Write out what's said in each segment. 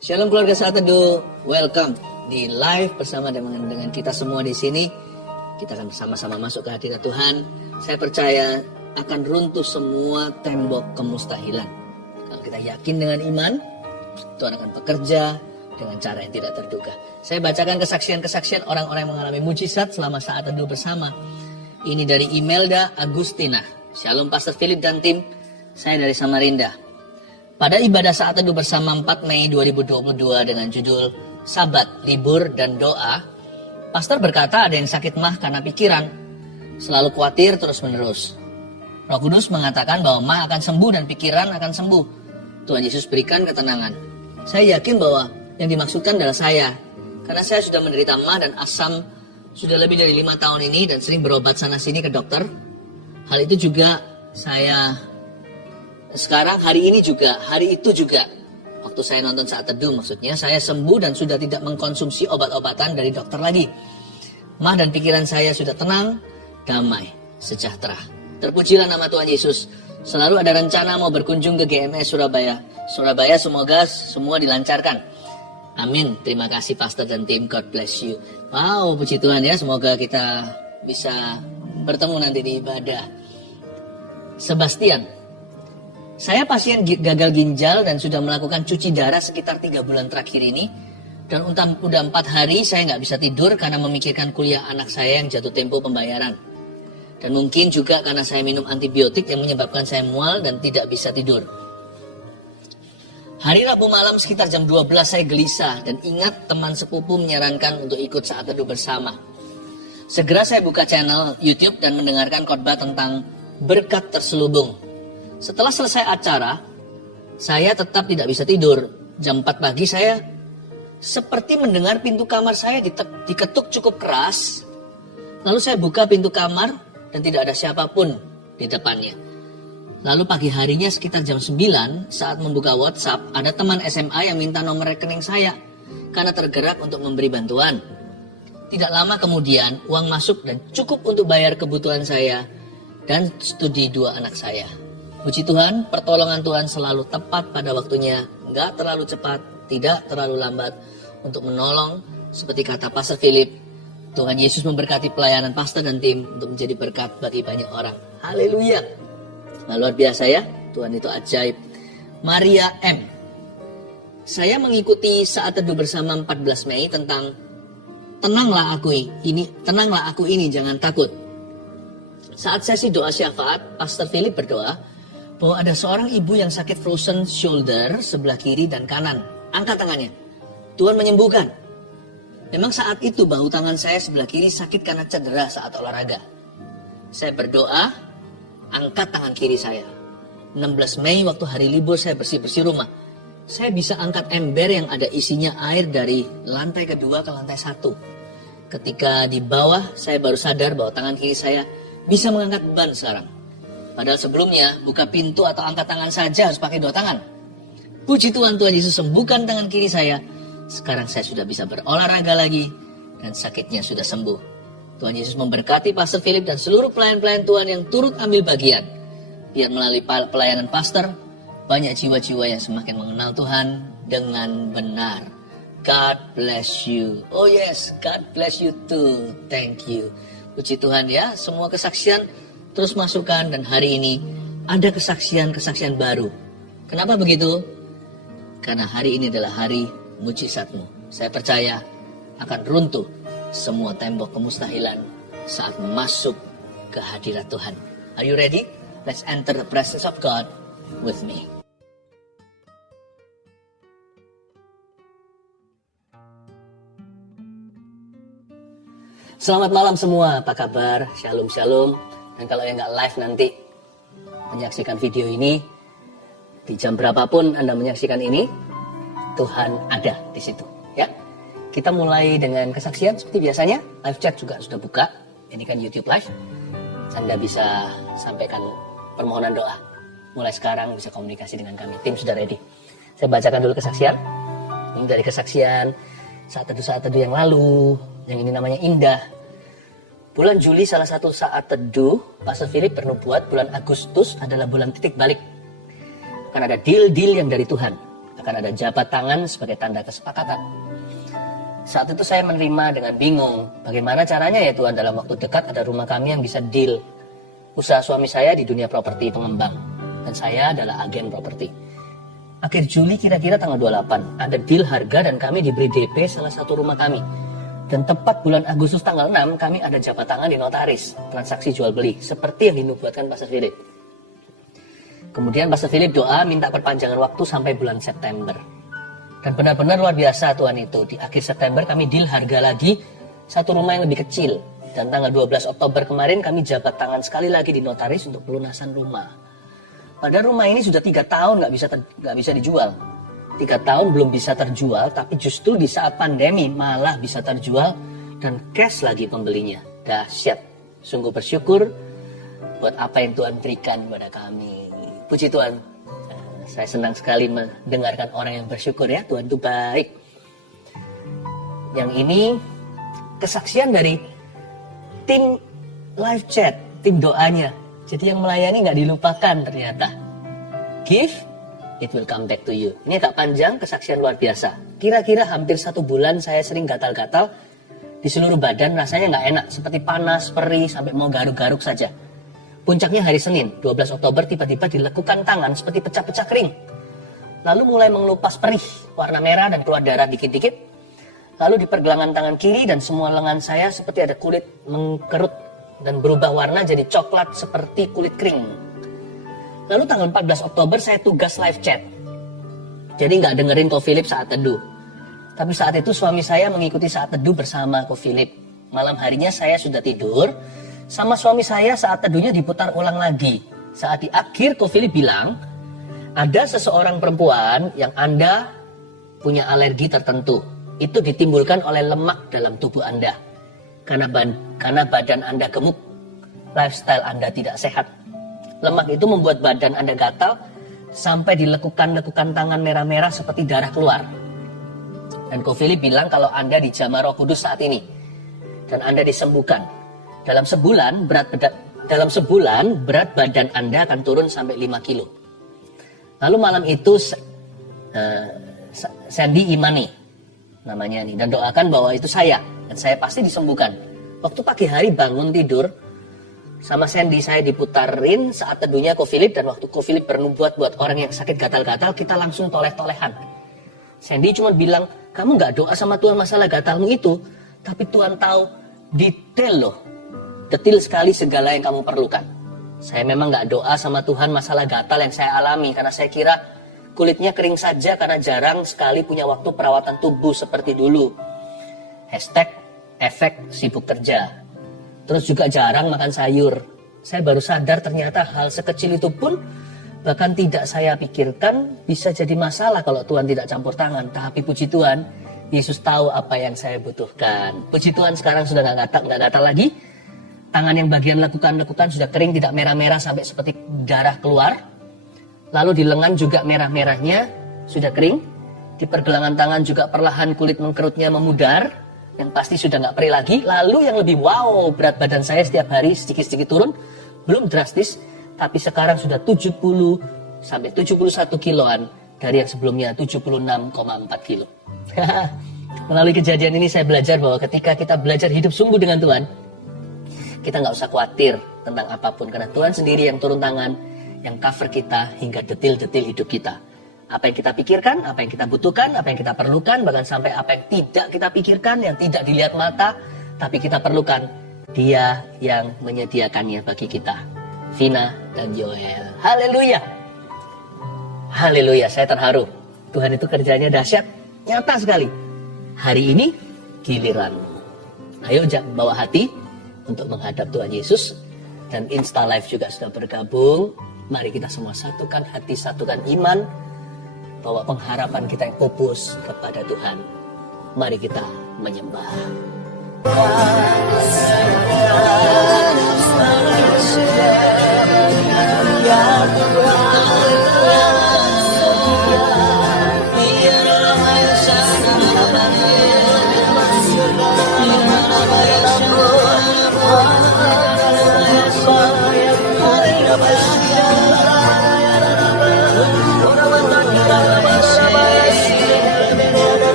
Shalom keluarga Saat Teduh, welcome di live bersama dengan kita semua di sini. Kita akan bersama-sama masuk ke hadirat Tuhan. Saya percaya akan runtuh semua tembok kemustahilan. Kalau kita yakin dengan iman, Tuhan akan bekerja dengan cara yang tidak terduga. Saya bacakan kesaksian-kesaksian orang-orang yang mengalami mujizat selama Saat Teduh bersama. Ini dari Imelda Agustina. Shalom Pastor Philip dan tim, saya dari Samarinda. Pada ibadah Saat Teduh bersama 4 Mei 2022 dengan judul Sabat, Libur, dan Doa, Pastor berkata ada yang sakit mah karena pikiran, selalu khawatir terus-menerus. Roh Kudus mengatakan bahwa mah akan sembuh dan pikiran akan sembuh. Tuhan Yesus berikan ketenangan. Saya yakin bahwa yang dimaksudkan adalah saya, karena saya sudah menderita mah dan asam sudah lebih dari 5 tahun ini dan sering berobat sana-sini ke dokter. Hal itu juga saya sekarang hari itu juga waktu saya nonton Saat Teduh, maksudnya saya sembuh dan sudah tidak mengkonsumsi obat-obatan dari dokter lagi. Mah dan pikiran saya sudah tenang, damai, sejahtera. Terpujilah nama Tuhan Yesus. Selalu ada rencana mau berkunjung ke GMS Surabaya. Semoga semua dilancarkan. Amin. Terima kasih Pastor dan tim. God bless you. Wow, puji Tuhan ya. Semoga kita bisa bertemu nanti di ibadah. Sebastian. Saya pasien gagal ginjal dan sudah melakukan cuci darah sekitar 3 bulan terakhir ini. Dan udah 4 hari saya nggak bisa tidur karena memikirkan kuliah anak saya yang jatuh tempo pembayaran. Dan mungkin juga karena saya minum antibiotik yang menyebabkan saya mual dan tidak bisa tidur. Hari Rabu malam sekitar jam 12 saya gelisah dan ingat teman sepupu menyarankan untuk ikut Saat Teduh bersama. Segera saya buka channel YouTube dan mendengarkan khotbah tentang berkat terselubung. Setelah selesai acara, saya tetap tidak bisa tidur. Jam 4 pagi saya seperti mendengar pintu kamar saya diketuk cukup keras. Lalu saya buka pintu kamar dan tidak ada siapapun di depannya. Lalu pagi harinya sekitar jam 9 saat membuka WhatsApp, ada teman SMA yang minta nomor rekening saya karena tergerak untuk memberi bantuan. Tidak lama kemudian uang masuk dan cukup untuk bayar kebutuhan saya dan studi 2 anak saya. Puji Tuhan, pertolongan Tuhan selalu tepat pada waktunya, nggak terlalu cepat, tidak terlalu lambat untuk menolong. Seperti kata Pastor Philip, Tuhan Yesus memberkati pelayanan pastor dan tim untuk menjadi berkat bagi banyak orang. Haleluya. Nah, luar biasa ya, Tuhan itu ajaib. Maria M. Saya mengikuti Saat Teduh bersama 14 Mei tentang tenanglah aku ini, jangan takut. Saat sesi doa syafaat, Pastor Philip berdoa bahwa ada seorang ibu yang sakit frozen shoulder sebelah kiri dan kanan. Angkat tangannya. Tuhan menyembuhkan. Memang saat itu bahu tangan saya sebelah kiri sakit karena cedera saat olahraga. Saya berdoa, angkat tangan kiri saya. 16 Mei waktu hari libur saya bersih-bersih rumah. Saya bisa angkat ember yang ada isinya air dari lantai kedua ke lantai 1. Ketika di bawah, saya baru sadar bahwa tangan kiri saya bisa mengangkat beban sekarang. Padahal sebelumnya, buka pintu atau angkat tangan saja harus pakai 2 tangan. Puji Tuhan, Tuhan Yesus sembuhkan tangan kiri saya. Sekarang saya sudah bisa berolahraga lagi dan sakitnya sudah sembuh. Tuhan Yesus memberkati Pastor Philip dan seluruh pelayan-pelayan Tuhan yang turut ambil bagian. Biar melalui pelayanan pastor, banyak jiwa-jiwa yang semakin mengenal Tuhan dengan benar. God bless you. Oh yes, God bless you too. Thank you. Puji Tuhan ya, semua kesaksian terus masukkan dan hari ini ada kesaksian-kesaksian baru. Kenapa begitu? Karena hari ini adalah hari mujizatmu. Saya percaya akan runtuh semua tembok kemustahilan saat masuk ke hadirat Tuhan. Are you ready? Let's enter the presence of God with me. Selamat malam semua, apa kabar? Shalom, shalom. Dan kalau yang nggak live nanti menyaksikan video ini, di jam berapapun Anda menyaksikan ini, Tuhan ada di situ. Ya, kita mulai dengan kesaksian seperti biasanya. Live chat juga sudah buka. Ini kan YouTube Live. Anda bisa sampaikan permohonan doa. Mulai sekarang bisa komunikasi dengan kami. Tim sudah ready. Saya bacakan dulu kesaksian. Ini dari kesaksian Saat Teduh yang lalu. Yang ini namanya Indah. Bulan Juli salah satu Saat Teduh, Pastor Philip bernubuat bulan Agustus adalah bulan titik balik. Kan ada deal-deal yang dari Tuhan. Akan ada jabat tangan sebagai tanda kesepakatan. Saat itu saya menerima dengan bingung. Bagaimana caranya ya Tuhan, dalam waktu dekat ada rumah kami yang bisa deal. Usaha suami saya di dunia properti pengembang. Dan saya adalah agen properti. Akhir Juli kira-kira tanggal 28, ada deal harga dan kami diberi DP salah satu rumah kami. Dan tepat bulan Agustus tanggal 6, kami ada jabat tangan di notaris, transaksi jual beli, seperti yang dinubuatkan Pastor Philip. Kemudian Pastor Philip doa minta perpanjangan waktu sampai bulan September. Dan benar-benar luar biasa Tuhan itu. Di akhir September kami deal harga lagi satu rumah yang lebih kecil. Dan tanggal 12 Oktober kemarin kami jabat tangan sekali lagi di notaris untuk pelunasan rumah. Padahal rumah ini sudah 3 tahun nggak bisa dijual. 3 tahun belum bisa terjual, tapi justru di saat pandemi malah bisa terjual dan cash lagi pembelinya. Dahsyat. Sungguh bersyukur buat apa yang Tuhan berikan kepada kami. Puji Tuhan. Saya senang sekali mendengarkan orang yang bersyukur ya. Tuhan itu baik. Yang ini kesaksian dari tim live chat, tim doanya. Jadi yang melayani nggak dilupakan ternyata. Give, it will come back to you. Ini agak panjang, kesaksian luar biasa. Kira-kira hampir 1 bulan saya sering gatal-gatal di seluruh badan, rasanya nggak enak. Seperti panas, perih, sampai mau garuk-garuk saja. Puncaknya hari Senin, 12 Oktober tiba-tiba dilekukan tangan seperti pecah-pecah kering. Lalu mulai mengelupas perih, warna merah dan keluar darah dikit-dikit. Lalu di pergelangan tangan kiri dan semua lengan saya seperti ada kulit mengkerut dan berubah warna jadi coklat seperti kulit kering. Lalu tanggal 14 Oktober saya tugas live chat. Jadi nggak dengerin Ko Philip saat teduh. Tapi saat itu suami saya mengikuti saat teduh bersama Ko Philip. Malam harinya saya sudah tidur. Sama suami saya saat teduhnya diputar ulang lagi. Saat di akhir Ko Philip bilang, ada seseorang perempuan yang Anda punya alergi tertentu. Itu ditimbulkan oleh lemak dalam tubuh Anda. Karena badan Anda gemuk, lifestyle Anda tidak sehat. Lemak itu membuat badan Anda gatal sampai dilekukan-lekukan tangan merah-merah seperti darah keluar. Dan Ko Philip bilang kalau Anda dijamah Roh Kudus saat ini dan Anda disembuhkan, dalam sebulan berat badan Anda akan turun sampai 5 kilo. Lalu malam itu Sandy Imani namanya nih, dan doakan bahwa itu saya dan saya pasti disembuhkan. Waktu pagi hari bangun tidur sama Sandy, saya diputarin saat teduhnya Ko Philip, dan waktu Ko Philip bernubuat buat orang yang sakit gatal-gatal, kita langsung toleh-tolehan. Sandy cuma bilang, kamu gak doa sama Tuhan masalah gatalmu itu, tapi Tuhan tahu detail loh, detil sekali segala yang kamu perlukan. Saya memang gak doa sama Tuhan masalah gatal yang saya alami, karena saya kira kulitnya kering saja karena jarang sekali punya waktu perawatan tubuh seperti dulu. #efek sibuk kerja. Terus juga jarang makan sayur. Saya baru sadar ternyata hal sekecil itu pun bahkan tidak saya pikirkan bisa jadi masalah kalau Tuhan tidak campur tangan. Tapi puji Tuhan, Yesus tahu apa yang saya butuhkan. Puji Tuhan, sekarang sudah nggak gatal lagi. Tangan yang bagian lekukan-lekukan sudah kering, tidak merah-merah sampai seperti darah keluar. Lalu di lengan juga merah-merahnya sudah kering. Di pergelangan tangan juga perlahan kulit mengkerutnya memudar, yang pasti sudah nggak perih lagi. Lalu yang lebih wow, berat badan saya setiap hari sedikit-sedikit turun. Belum drastis, tapi sekarang sudah 70 sampai 71 kiloan dari yang sebelumnya 76,4 kilo. Melalui kejadian ini saya belajar bahwa ketika kita belajar hidup sungguh dengan Tuhan, kita nggak usah khawatir tentang apapun, karena Tuhan sendiri yang turun tangan, yang cover kita hingga detil-detil hidup kita. Apa yang kita pikirkan, apa yang kita butuhkan, apa yang kita perlukan, bahkan sampai apa yang tidak kita pikirkan, yang tidak dilihat mata, tapi kita perlukan, Dia yang menyediakannya bagi kita. Vina dan Joel. Haleluya. Haleluya, saya terharu. Tuhan itu kerjanya dahsyat, nyata sekali. Hari ini giliranmu. Ayo bawa hati untuk menghadap Tuhan Yesus. Dan Insta Live juga sudah bergabung. Mari kita semua satukan hati, satukan iman, bahwa pengharapan kita yang pupus kepada Tuhan. Mari kita menyembah.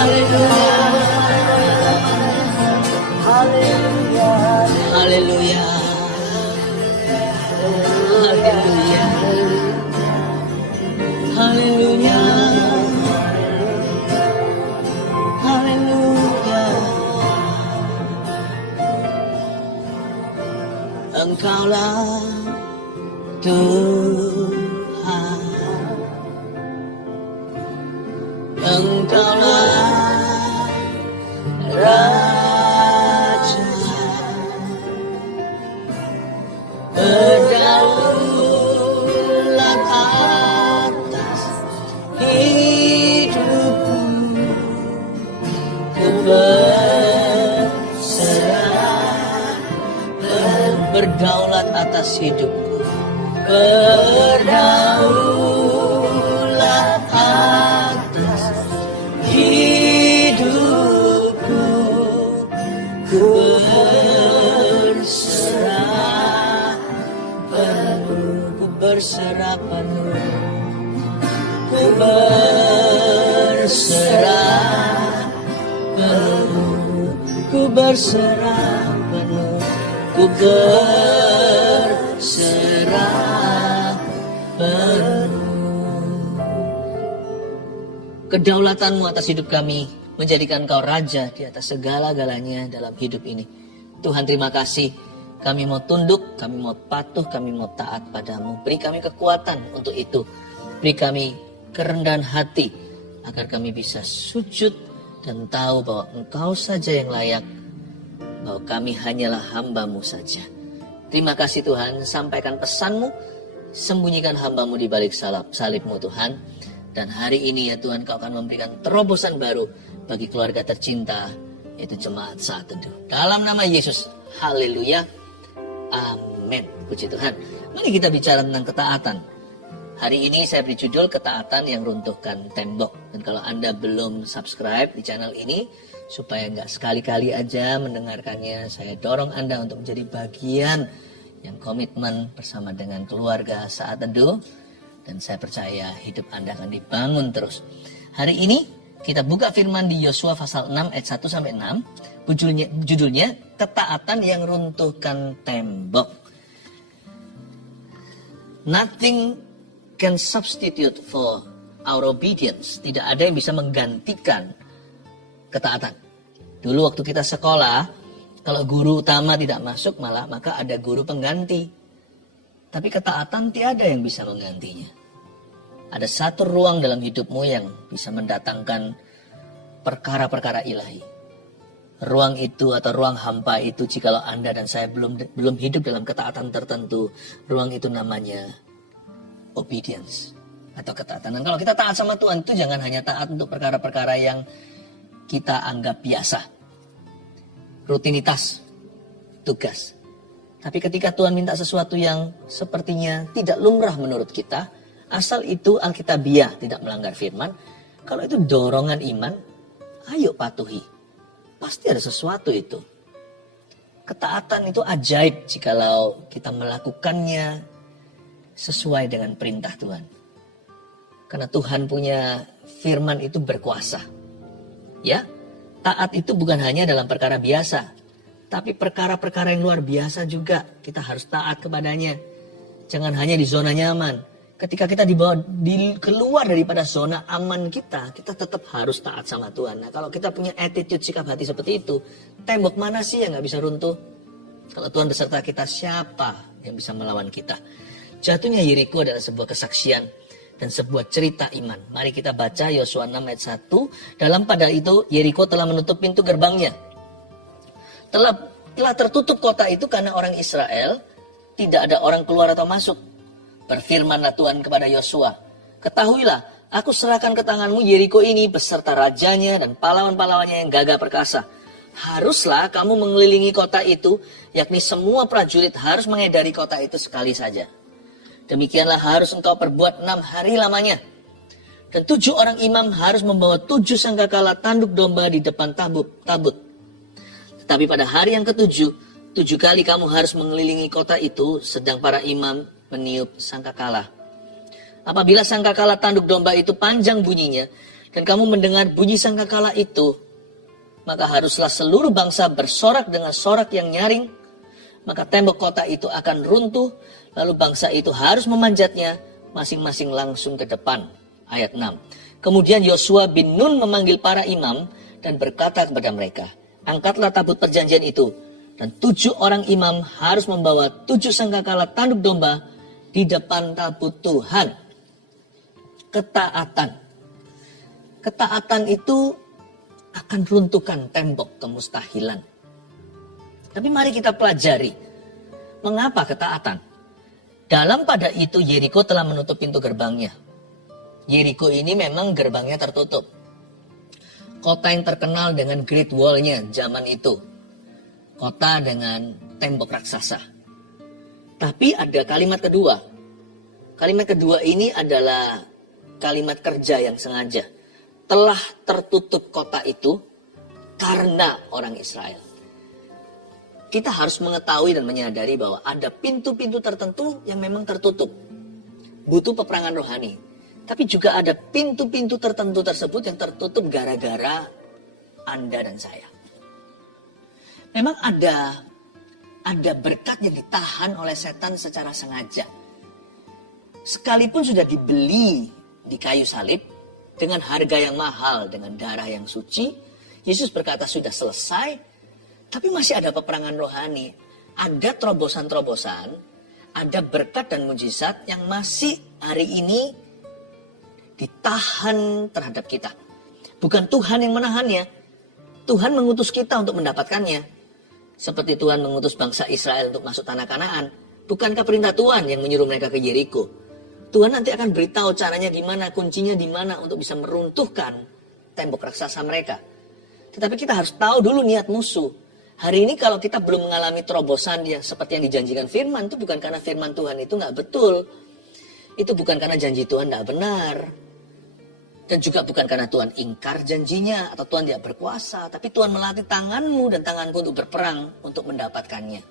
Haleluya. Haleluya. Haleluya. Haleluya. Engkaulah Tuhan. Engkaulah Raja. Berdaulat atas hidupku, ku berserah. Berdaulat atas hidupku, berdaulat atas hidupku, ku berserah penuh, ku berserah penuh, ku berserah penuh, ku berserah penuh, ku berserah penuh. Kedaulatanmu atas hidup kami menjadikan Kau Raja di atas segala-galanya dalam hidup ini. Tuhan, terima kasih. Kami mau tunduk, kami mau patuh, kami mau taat padamu. Beri kami kekuatan untuk itu. Beri kami kerendahan hati agar kami bisa sujud dan tahu bahwa Engkau saja yang layak, bahwa kami hanyalah hamba-Mu saja. Terima kasih Tuhan, sampaikan pesan-Mu, sembunyikan hamba-Mu di balik salib-Mu Tuhan. Dan hari ini ya Tuhan, Kau akan memberikan terobosan baru bagi keluarga tercinta, yaitu jemaat Saat Teduh. Dalam nama Yesus, haleluya, amin. Puji Tuhan. Mari kita bicara tentang ketaatan. Hari ini saya beri judul ketaatan yang runtuhkan tembok. Dan kalau Anda belum subscribe di channel ini, supaya nggak sekali-kali aja mendengarkannya, saya dorong Anda untuk menjadi bagian yang komitmen bersama dengan keluarga Saat Teduh. Dan saya percaya hidup Anda akan dibangun terus. Hari ini kita buka firman di Yosua pasal 6 ayat 1-6. Judulnya ketaatan yang runtuhkan tembok. Nothing can substitute for our obedience. Tidak ada yang bisa menggantikan ketaatan. Dulu waktu kita sekolah, kalau guru utama tidak masuk maka ada guru pengganti. Tapi ketaatan tiada yang bisa menggantinya. Ada satu ruang dalam hidupmu yang bisa mendatangkan perkara-perkara ilahi. Ruang itu atau ruang hampa itu, jikalau Anda dan saya belum hidup dalam ketaatan tertentu, ruang itu namanya obedience atau ketaatan. Dan kalau kita taat sama Tuhan itu jangan hanya taat untuk perkara-perkara yang kita anggap biasa, rutinitas, tugas. Tapi ketika Tuhan minta sesuatu yang sepertinya tidak lumrah menurut kita, asal itu alkitabiah, tidak melanggar firman, kalau itu dorongan iman, ayo patuhi. Pasti ada sesuatu itu. Ketaatan itu ajaib jikalau kita melakukannya sesuai dengan perintah Tuhan. Karena Tuhan punya firman itu berkuasa. Ya, taat itu bukan hanya dalam perkara biasa, tapi perkara-perkara yang luar biasa juga kita harus taat kepadanya. Jangan hanya di zona nyaman. Ketika kita keluar daripada zona aman kita tetap harus taat sama Tuhan. Nah, kalau kita punya attitude, sikap hati seperti itu, tembok mana sih yang gak bisa runtuh? Kalau Tuhan beserta kita, siapa yang bisa melawan kita? Jatuhnya Yeriko adalah sebuah kesaksian dan sebuah cerita iman. Mari kita baca Yosua 6 ayat 1. Dalam pada itu Yeriko telah menutup pintu gerbangnya. Telah tertutup kota itu karena orang Israel, tidak ada orang keluar atau masuk. Berfirmanlah Tuhan kepada Yosua, ketahuilah, aku serahkan ke tanganmu Yeriko ini beserta rajanya dan pahlawan-pahlawannya yang gagah perkasa. Haruslah kamu mengelilingi kota itu, yakni semua prajurit harus mengedari kota itu sekali saja. Demikianlah harus engkau perbuat 6 hari lamanya. Dan 7 orang imam harus membawa 7 sangkakala tanduk domba di depan tabut. Tetapi pada hari yang ke-7, 7 kali kamu harus mengelilingi kota itu, sedang para imam meniup sangkakala. Apabila sangkakala tanduk domba itu panjang bunyinya, dan kamu mendengar bunyi sangkakala itu, maka haruslah seluruh bangsa bersorak dengan sorak yang nyaring, maka tembok kota itu akan runtuh, lalu bangsa itu harus memanjatnya, masing-masing langsung ke depan. Ayat 6. Kemudian Yosua bin Nun memanggil para imam dan berkata kepada mereka, angkatlah tabut perjanjian itu, dan 7 orang imam harus membawa 7 sangkakala tanduk domba di depan tabut Tuhan. Ketaatan itu akan runtuhkan tembok kemustahilan. Tapi mari kita pelajari, mengapa ketaatan? Dalam pada itu Yeriko telah menutup pintu gerbangnya. Yeriko ini memang gerbangnya tertutup. Kota yang terkenal dengan Great Wall-nya zaman itu. Kota dengan tembok raksasa. Tapi ada kalimat kedua. Kalimat kedua ini adalah kalimat kerja yang sengaja. Telah tertutup kota itu karena orang Israel. Kita harus mengetahui dan menyadari bahwa ada pintu-pintu tertentu yang memang tertutup. Butuh peperangan rohani. Tapi juga ada pintu-pintu tertentu tersebut yang tertutup gara-gara Anda dan saya. Memang ada berkat yang ditahan oleh setan secara sengaja. Sekalipun sudah dibeli di kayu salib dengan harga yang mahal, dengan darah yang suci, Yesus berkata sudah selesai. Tapi masih ada peperangan rohani. Ada terobosan-terobosan. Ada berkat dan mujizat yang masih hari ini ditahan terhadap kita. Bukan Tuhan yang menahannya. Tuhan mengutus kita untuk mendapatkannya. Seperti Tuhan mengutus bangsa Israel untuk masuk tanah Kanaan. Bukankah perintah Tuhan yang menyuruh mereka ke Yeriko? Tuhan nanti akan beritahu caranya gimana, kuncinya di mana untuk bisa meruntuhkan tembok raksasa mereka. Tetapi kita harus tahu dulu niat musuh. Hari ini kalau kita belum mengalami terobosan yang seperti yang dijanjikan firman, itu bukan karena firman Tuhan itu nggak betul. Itu bukan karena janji Tuhan nggak benar. Dan juga bukan karena Tuhan ingkar janjinya atau Tuhan tidak berkuasa. Tapi Tuhan melatih tanganmu dan tanganku untuk berperang untuk mendapatkannya.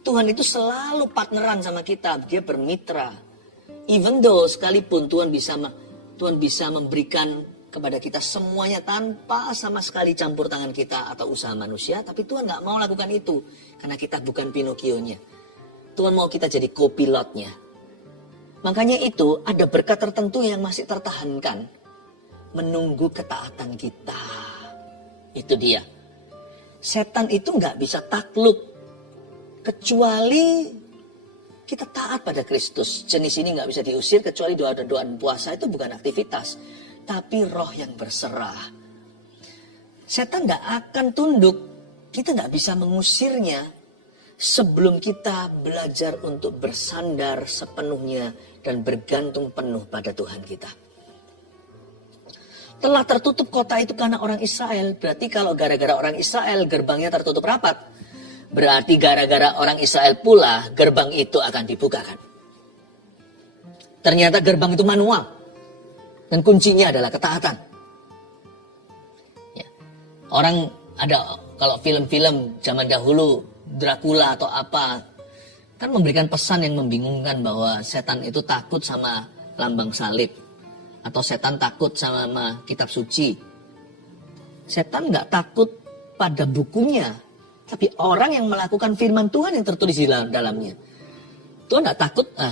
Tuhan itu selalu partneran sama kita. Dia bermitra. Even though sekalipun Tuhan bisa memberikan kepada kita semuanya tanpa sama sekali campur tangan kita atau usaha manusia. Tapi Tuhan gak mau lakukan itu. Karena kita bukan Pinocchio-nya. Tuhan mau kita jadi co-pilotnya. Makanya itu ada berkat tertentu yang masih tertahankan. Menunggu ketaatan kita. Itu dia. Setan itu gak bisa takluk. Kecuali kita taat pada Kristus. Jenis ini gak bisa diusir kecuali doa dan puasa. Itu bukan aktivitas. Tapi roh yang berserah. Setan gak akan tunduk. Kita gak bisa mengusirnya sebelum kita belajar untuk bersandar sepenuhnya dan bergantung penuh pada Tuhan kita. Telah tertutup kota itu karena orang Israel. Berarti kalau gara-gara orang Israel gerbangnya tertutup rapat, berarti gara-gara orang Israel pula gerbang itu akan dibukakan. Ternyata gerbang itu manual. Dan kuncinya adalah ketaatan. Ya. Orang ada, kalau film-film zaman dahulu, Dracula atau apa, kan memberikan pesan yang membingungkan bahwa setan itu takut sama lambang salib. Atau setan takut sama kitab suci. Setan gak takut pada bukunya. Tapi orang yang melakukan firman Tuhan yang tertulis di dalamnya.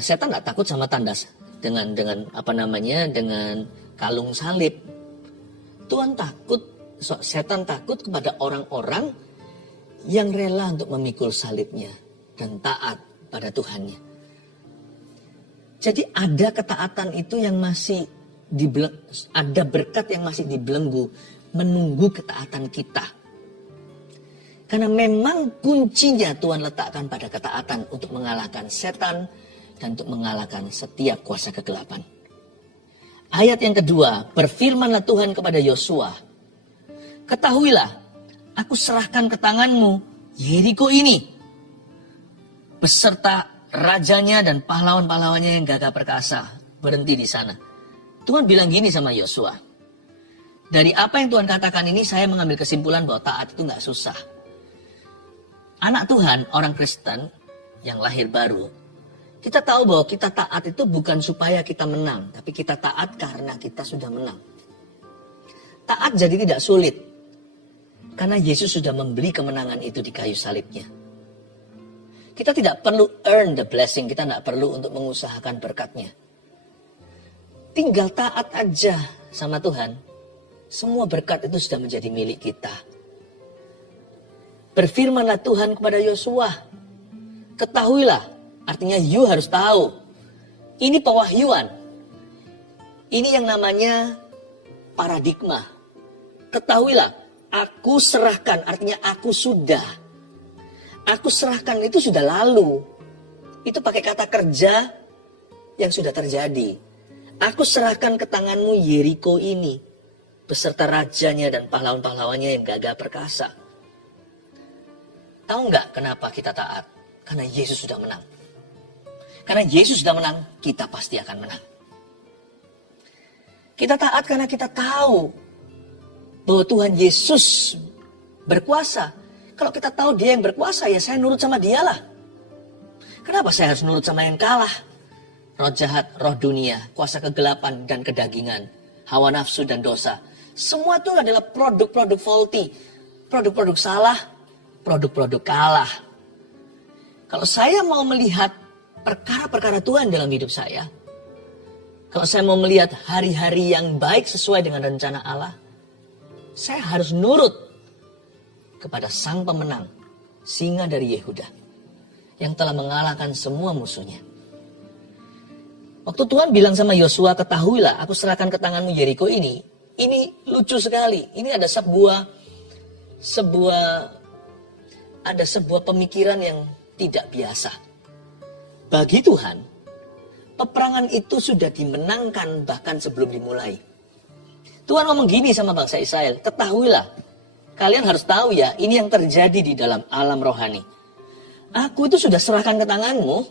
Setan gak takut sama tanda dengan dengan kalung salib. Setan takut kepada orang-orang yang rela untuk memikul salibnya dan taat pada Tuhannya. Jadi ada ketaatan itu yang masih ada berkat yang masih dibelenggu menunggu ketaatan kita. Karena memang kuncinya Tuhan letakkan pada ketaatan untuk mengalahkan setan dan untuk mengalahkan setiap kuasa kegelapan. Ayat yang kedua, berfirmanlah Tuhan kepada Yosua, ketahuilah, aku serahkan ke tanganmu Yeriko ini, beserta rajanya dan pahlawan-pahlawannya yang gagah perkasa. Berhenti di sana. Tuhan bilang gini sama Yosua, dari apa yang Tuhan katakan ini saya mengambil kesimpulan bahwa taat itu gak susah. Anak Tuhan, orang Kristen yang lahir baru, kita tahu bahwa kita taat itu bukan supaya kita menang, tapi kita taat karena kita sudah menang. Taat jadi tidak sulit, karena Yesus sudah membeli kemenangan itu di kayu salibnya. Kita tidak perlu earn the blessing, kita tidak perlu untuk mengusahakan berkatnya. Tinggal taat aja sama Tuhan, semua berkat itu sudah menjadi milik kita. Berfirmanlah Tuhan kepada Yosua, ketahuilah, artinya you harus tahu. Ini pewahyuan. Ini yang namanya paradigma. Ketahuilah, aku serahkan, artinya aku sudah. Aku serahkan itu sudah lalu. Itu pakai kata kerja yang sudah terjadi. Aku serahkan ke tanganmu Yeriko ini, beserta rajanya dan pahlawan-pahlawannya yang gagah perkasa. Tahu nggak kenapa kita taat? Karena Yesus sudah menang. Karena Yesus sudah menang, kita pasti akan menang. Kita taat karena kita tahu bahwa Tuhan Yesus berkuasa. Kalau kita tahu dia yang berkuasa, ya saya nurut sama dia lah. Kenapa saya harus nurut sama yang kalah? Roh jahat, roh dunia, kuasa kegelapan dan kedagingan, hawa nafsu dan dosa. Semua itu adalah produk-produk faulty. Produk-produk salah, produk-produk kalah. Kalau saya mau melihat perkara-perkara Tuhan dalam hidup saya, kalau saya mau melihat hari-hari yang baik sesuai dengan rencana Allah, saya harus nurut kepada sang pemenang, singa dari Yehuda, yang telah mengalahkan semua musuhnya. Waktu Tuhan bilang sama Yosua, ketahuilah, aku serahkan ke tanganmu Yeriko ini lucu sekali. Ini ada sebuah pemikiran yang tidak biasa. Bagi Tuhan, peperangan itu sudah dimenangkan bahkan sebelum dimulai. Tuhan ngomong gini sama bangsa Israel, ketahuilah, kalian harus tahu ya, ini yang terjadi di dalam alam rohani. Aku itu sudah serahkan ke tanganmu,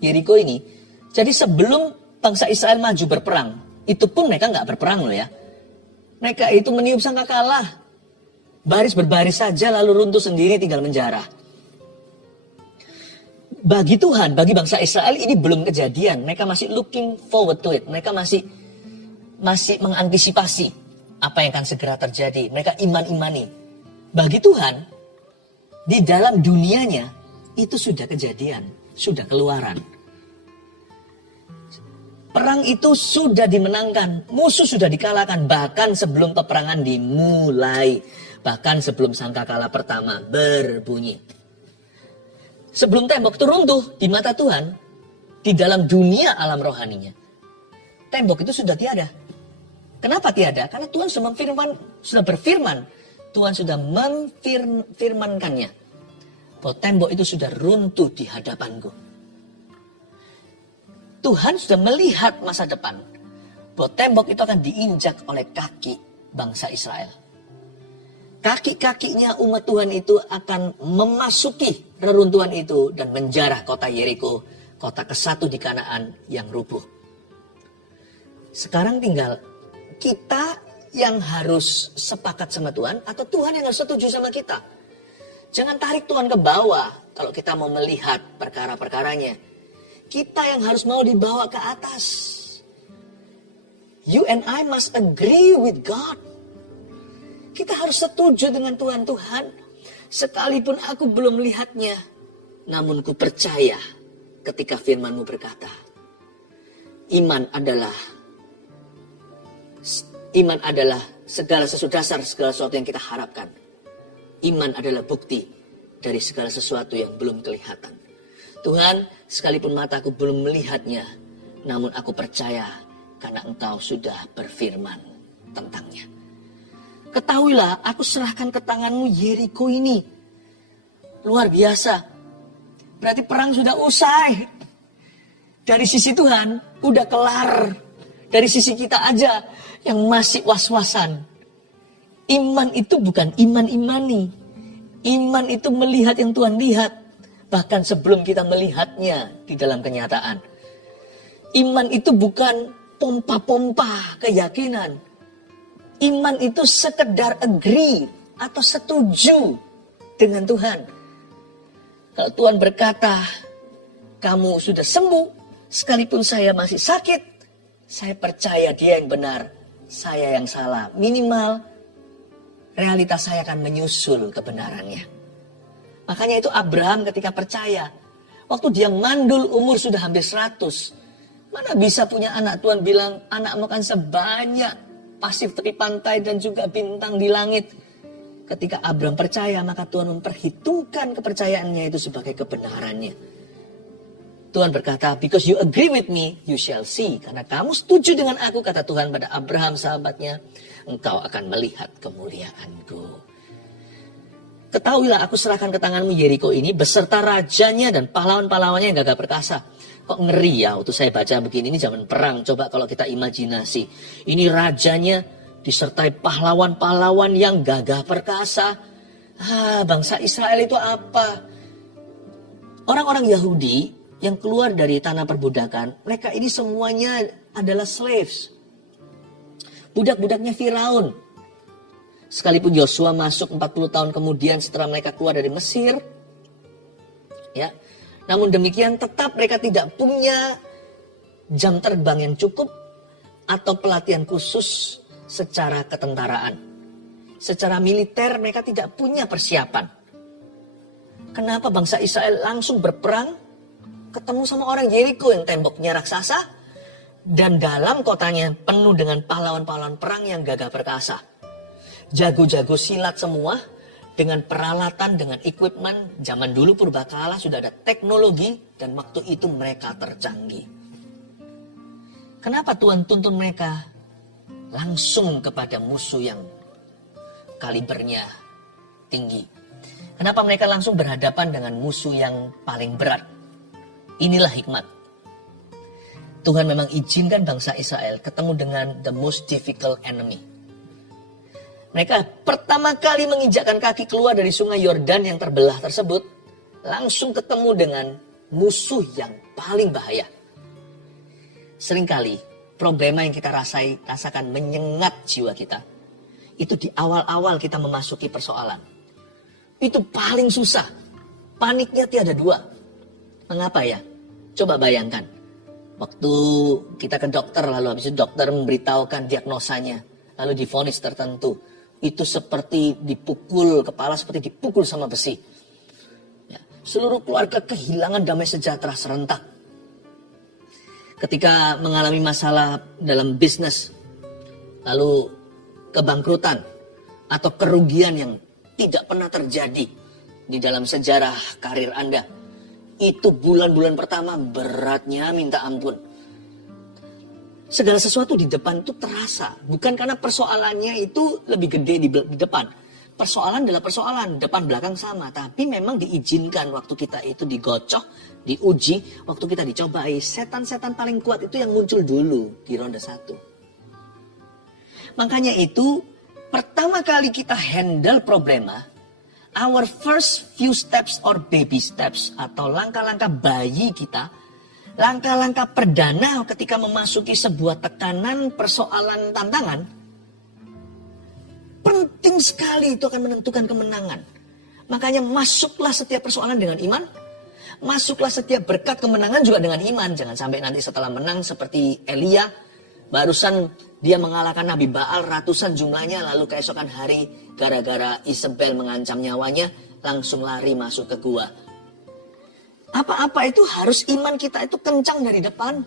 Yeriko ini. Jadi sebelum bangsa Israel maju berperang, itu pun mereka nggak berperang loh ya. Mereka itu meniup sangkakala, baris berbaris saja lalu runtuh sendiri tinggal menjarah. Bagi Tuhan, bagi bangsa Israel ini belum kejadian. Mereka masih looking forward to it. Mereka masih mengantisipasi apa yang akan segera terjadi. Mereka iman-imani. Bagi Tuhan, di dalam dunianya itu sudah kejadian, sudah keluaran. Perang itu sudah dimenangkan, musuh sudah dikalahkan bahkan sebelum peperangan dimulai. Bahkan sebelum sangkakala pertama berbunyi. Sebelum tembok itu runtuh di mata Tuhan, di dalam dunia alam rohaninya, tembok itu sudah tiada. Kenapa tiada? Karena Tuhan sudah berfirman, Tuhan sudah memfirmankannya, bahwa tembok itu sudah runtuh di hadapanku. Tuhan sudah melihat masa depan, bahwa tembok itu akan diinjak oleh kaki bangsa Israel. Kaki-kakinya umat Tuhan itu akan memasuki reruntuhan itu dan menjarah kota Yeriko, kota ke-1 di Kanaan yang rubuh. Sekarang tinggal kita yang harus sepakat sama Tuhan atau Tuhan yang harus setuju sama kita. Jangan tarik Tuhan ke bawah kalau kita mau melihat perkara-perkaranya. Kita yang harus mau dibawa ke atas. You and I must agree with God. Kita harus setuju dengan Tuhan. Tuhan, sekalipun aku belum melihatnya, namun ku percaya ketika firman-Mu berkata, iman adalah segala dasar segala sesuatu yang kita harapkan. Iman adalah bukti dari segala sesuatu yang belum kelihatan. Tuhan, sekalipun mataku belum melihatnya, namun aku percaya karena engkau sudah berfirman tentangnya. Ketahuilah, aku serahkan ke tanganmu Yeriko ini. Luar biasa. Berarti perang sudah usai. Dari sisi Tuhan, udah kelar. Dari sisi kita aja yang masih was-wasan. Iman itu bukan iman imani. Iman itu melihat yang Tuhan lihat. Bahkan sebelum kita melihatnya di dalam kenyataan. Iman itu bukan pompa-pompa keyakinan. Iman itu sekedar agree atau setuju dengan Tuhan. Kalau Tuhan berkata, kamu sudah sembuh, sekalipun saya masih sakit, saya percaya dia yang benar, saya yang salah. Minimal, realitas saya akan menyusul kebenarannya. Makanya itu Abraham ketika percaya, waktu dia mandul umur sudah hampir 100, mana bisa punya anak? Tuhan bilang, anakmu kan sebanyak pasir tepi pantai dan juga bintang di langit. Ketika Abraham percaya, maka Tuhan memperhitungkan kepercayaannya itu sebagai kebenarannya. Tuhan berkata, because you agree with me, you shall see. Karena kamu setuju dengan aku, kata Tuhan pada Abraham sahabatnya, engkau akan melihat kemuliaanku. Ketahuilah, aku serahkan ke tanganmu Yeriko ini beserta rajanya dan pahlawan-pahlawannya yang gagah perkasa. Kok ngeri ya waktu saya baca begini, ini zaman perang. Coba kalau kita imajinasi. Ini rajanya disertai pahlawan-pahlawan yang gagah perkasa. Bangsa Israel itu apa? Orang-orang Yahudi yang keluar dari tanah perbudakan, mereka ini semuanya adalah slaves. Budak-budaknya Firaun. Sekalipun Yosua masuk 40 tahun kemudian setelah mereka keluar dari Mesir, ya, namun demikian tetap mereka tidak punya jam terbang yang cukup atau pelatihan khusus secara ketentaraan. Secara militer mereka tidak punya persiapan. Kenapa bangsa Israel langsung berperang? Ketemu sama orang Yeriko yang temboknya raksasa. Dan dalam kotanya penuh dengan pahlawan-pahlawan perang yang gagah perkasa. Jago-jago silat semua. Dengan peralatan, dengan equipment. Zaman dulu purbakala sudah ada teknologi. Dan waktu itu mereka tercanggih. Kenapa Tuhan tuntun mereka langsung kepada musuh yang kalibernya tinggi? Kenapa mereka langsung berhadapan dengan musuh yang paling berat? Inilah hikmat. Tuhan memang izinkan bangsa Israel ketemu dengan the most difficult enemy. Mereka pertama kali menginjakkan kaki keluar dari sungai Yordan yang terbelah tersebut, langsung ketemu dengan musuh yang paling bahaya. Seringkali problema yang kita rasakan menyengat jiwa kita. Itu di awal-awal kita memasuki persoalan. Itu paling susah. Paniknya tiada dua. Mengapa ya? Coba bayangkan. Waktu kita ke dokter, lalu habis itu dokter memberitahukan diagnosanya. Lalu divonis tertentu. Itu seperti dipukul, kepala seperti dipukul sama besi. Ya, seluruh keluarga kehilangan damai sejahtera serentak. Ketika mengalami masalah dalam bisnis, lalu kebangkrutan atau kerugian yang tidak pernah terjadi di dalam sejarah karir Anda. Itu bulan-bulan pertama beratnya minta ampun. Segala sesuatu di depan itu terasa. Bukan karena persoalannya itu lebih gede di depan. Persoalan adalah persoalan, depan belakang sama. Tapi memang diizinkan waktu kita itu digocok, diuji, waktu kita dicobai. Setan-setan paling kuat itu yang muncul dulu di ronde 1. Makanya itu, pertama kali kita handle problema, our first few steps or baby steps, atau langkah-langkah bayi kita, langkah-langkah perdana ketika memasuki sebuah tekanan, persoalan, tantangan, penting sekali itu akan menentukan kemenangan. Makanya masuklah setiap persoalan dengan iman, masuklah setiap berkat kemenangan juga dengan iman. Jangan sampai nanti setelah menang seperti Elia, barusan dia mengalahkan Nabi Baal ratusan jumlahnya, lalu keesokan hari gara-gara Isabel mengancam nyawanya, langsung lari masuk ke gua. Apa-apa itu harus iman kita itu kencang dari depan.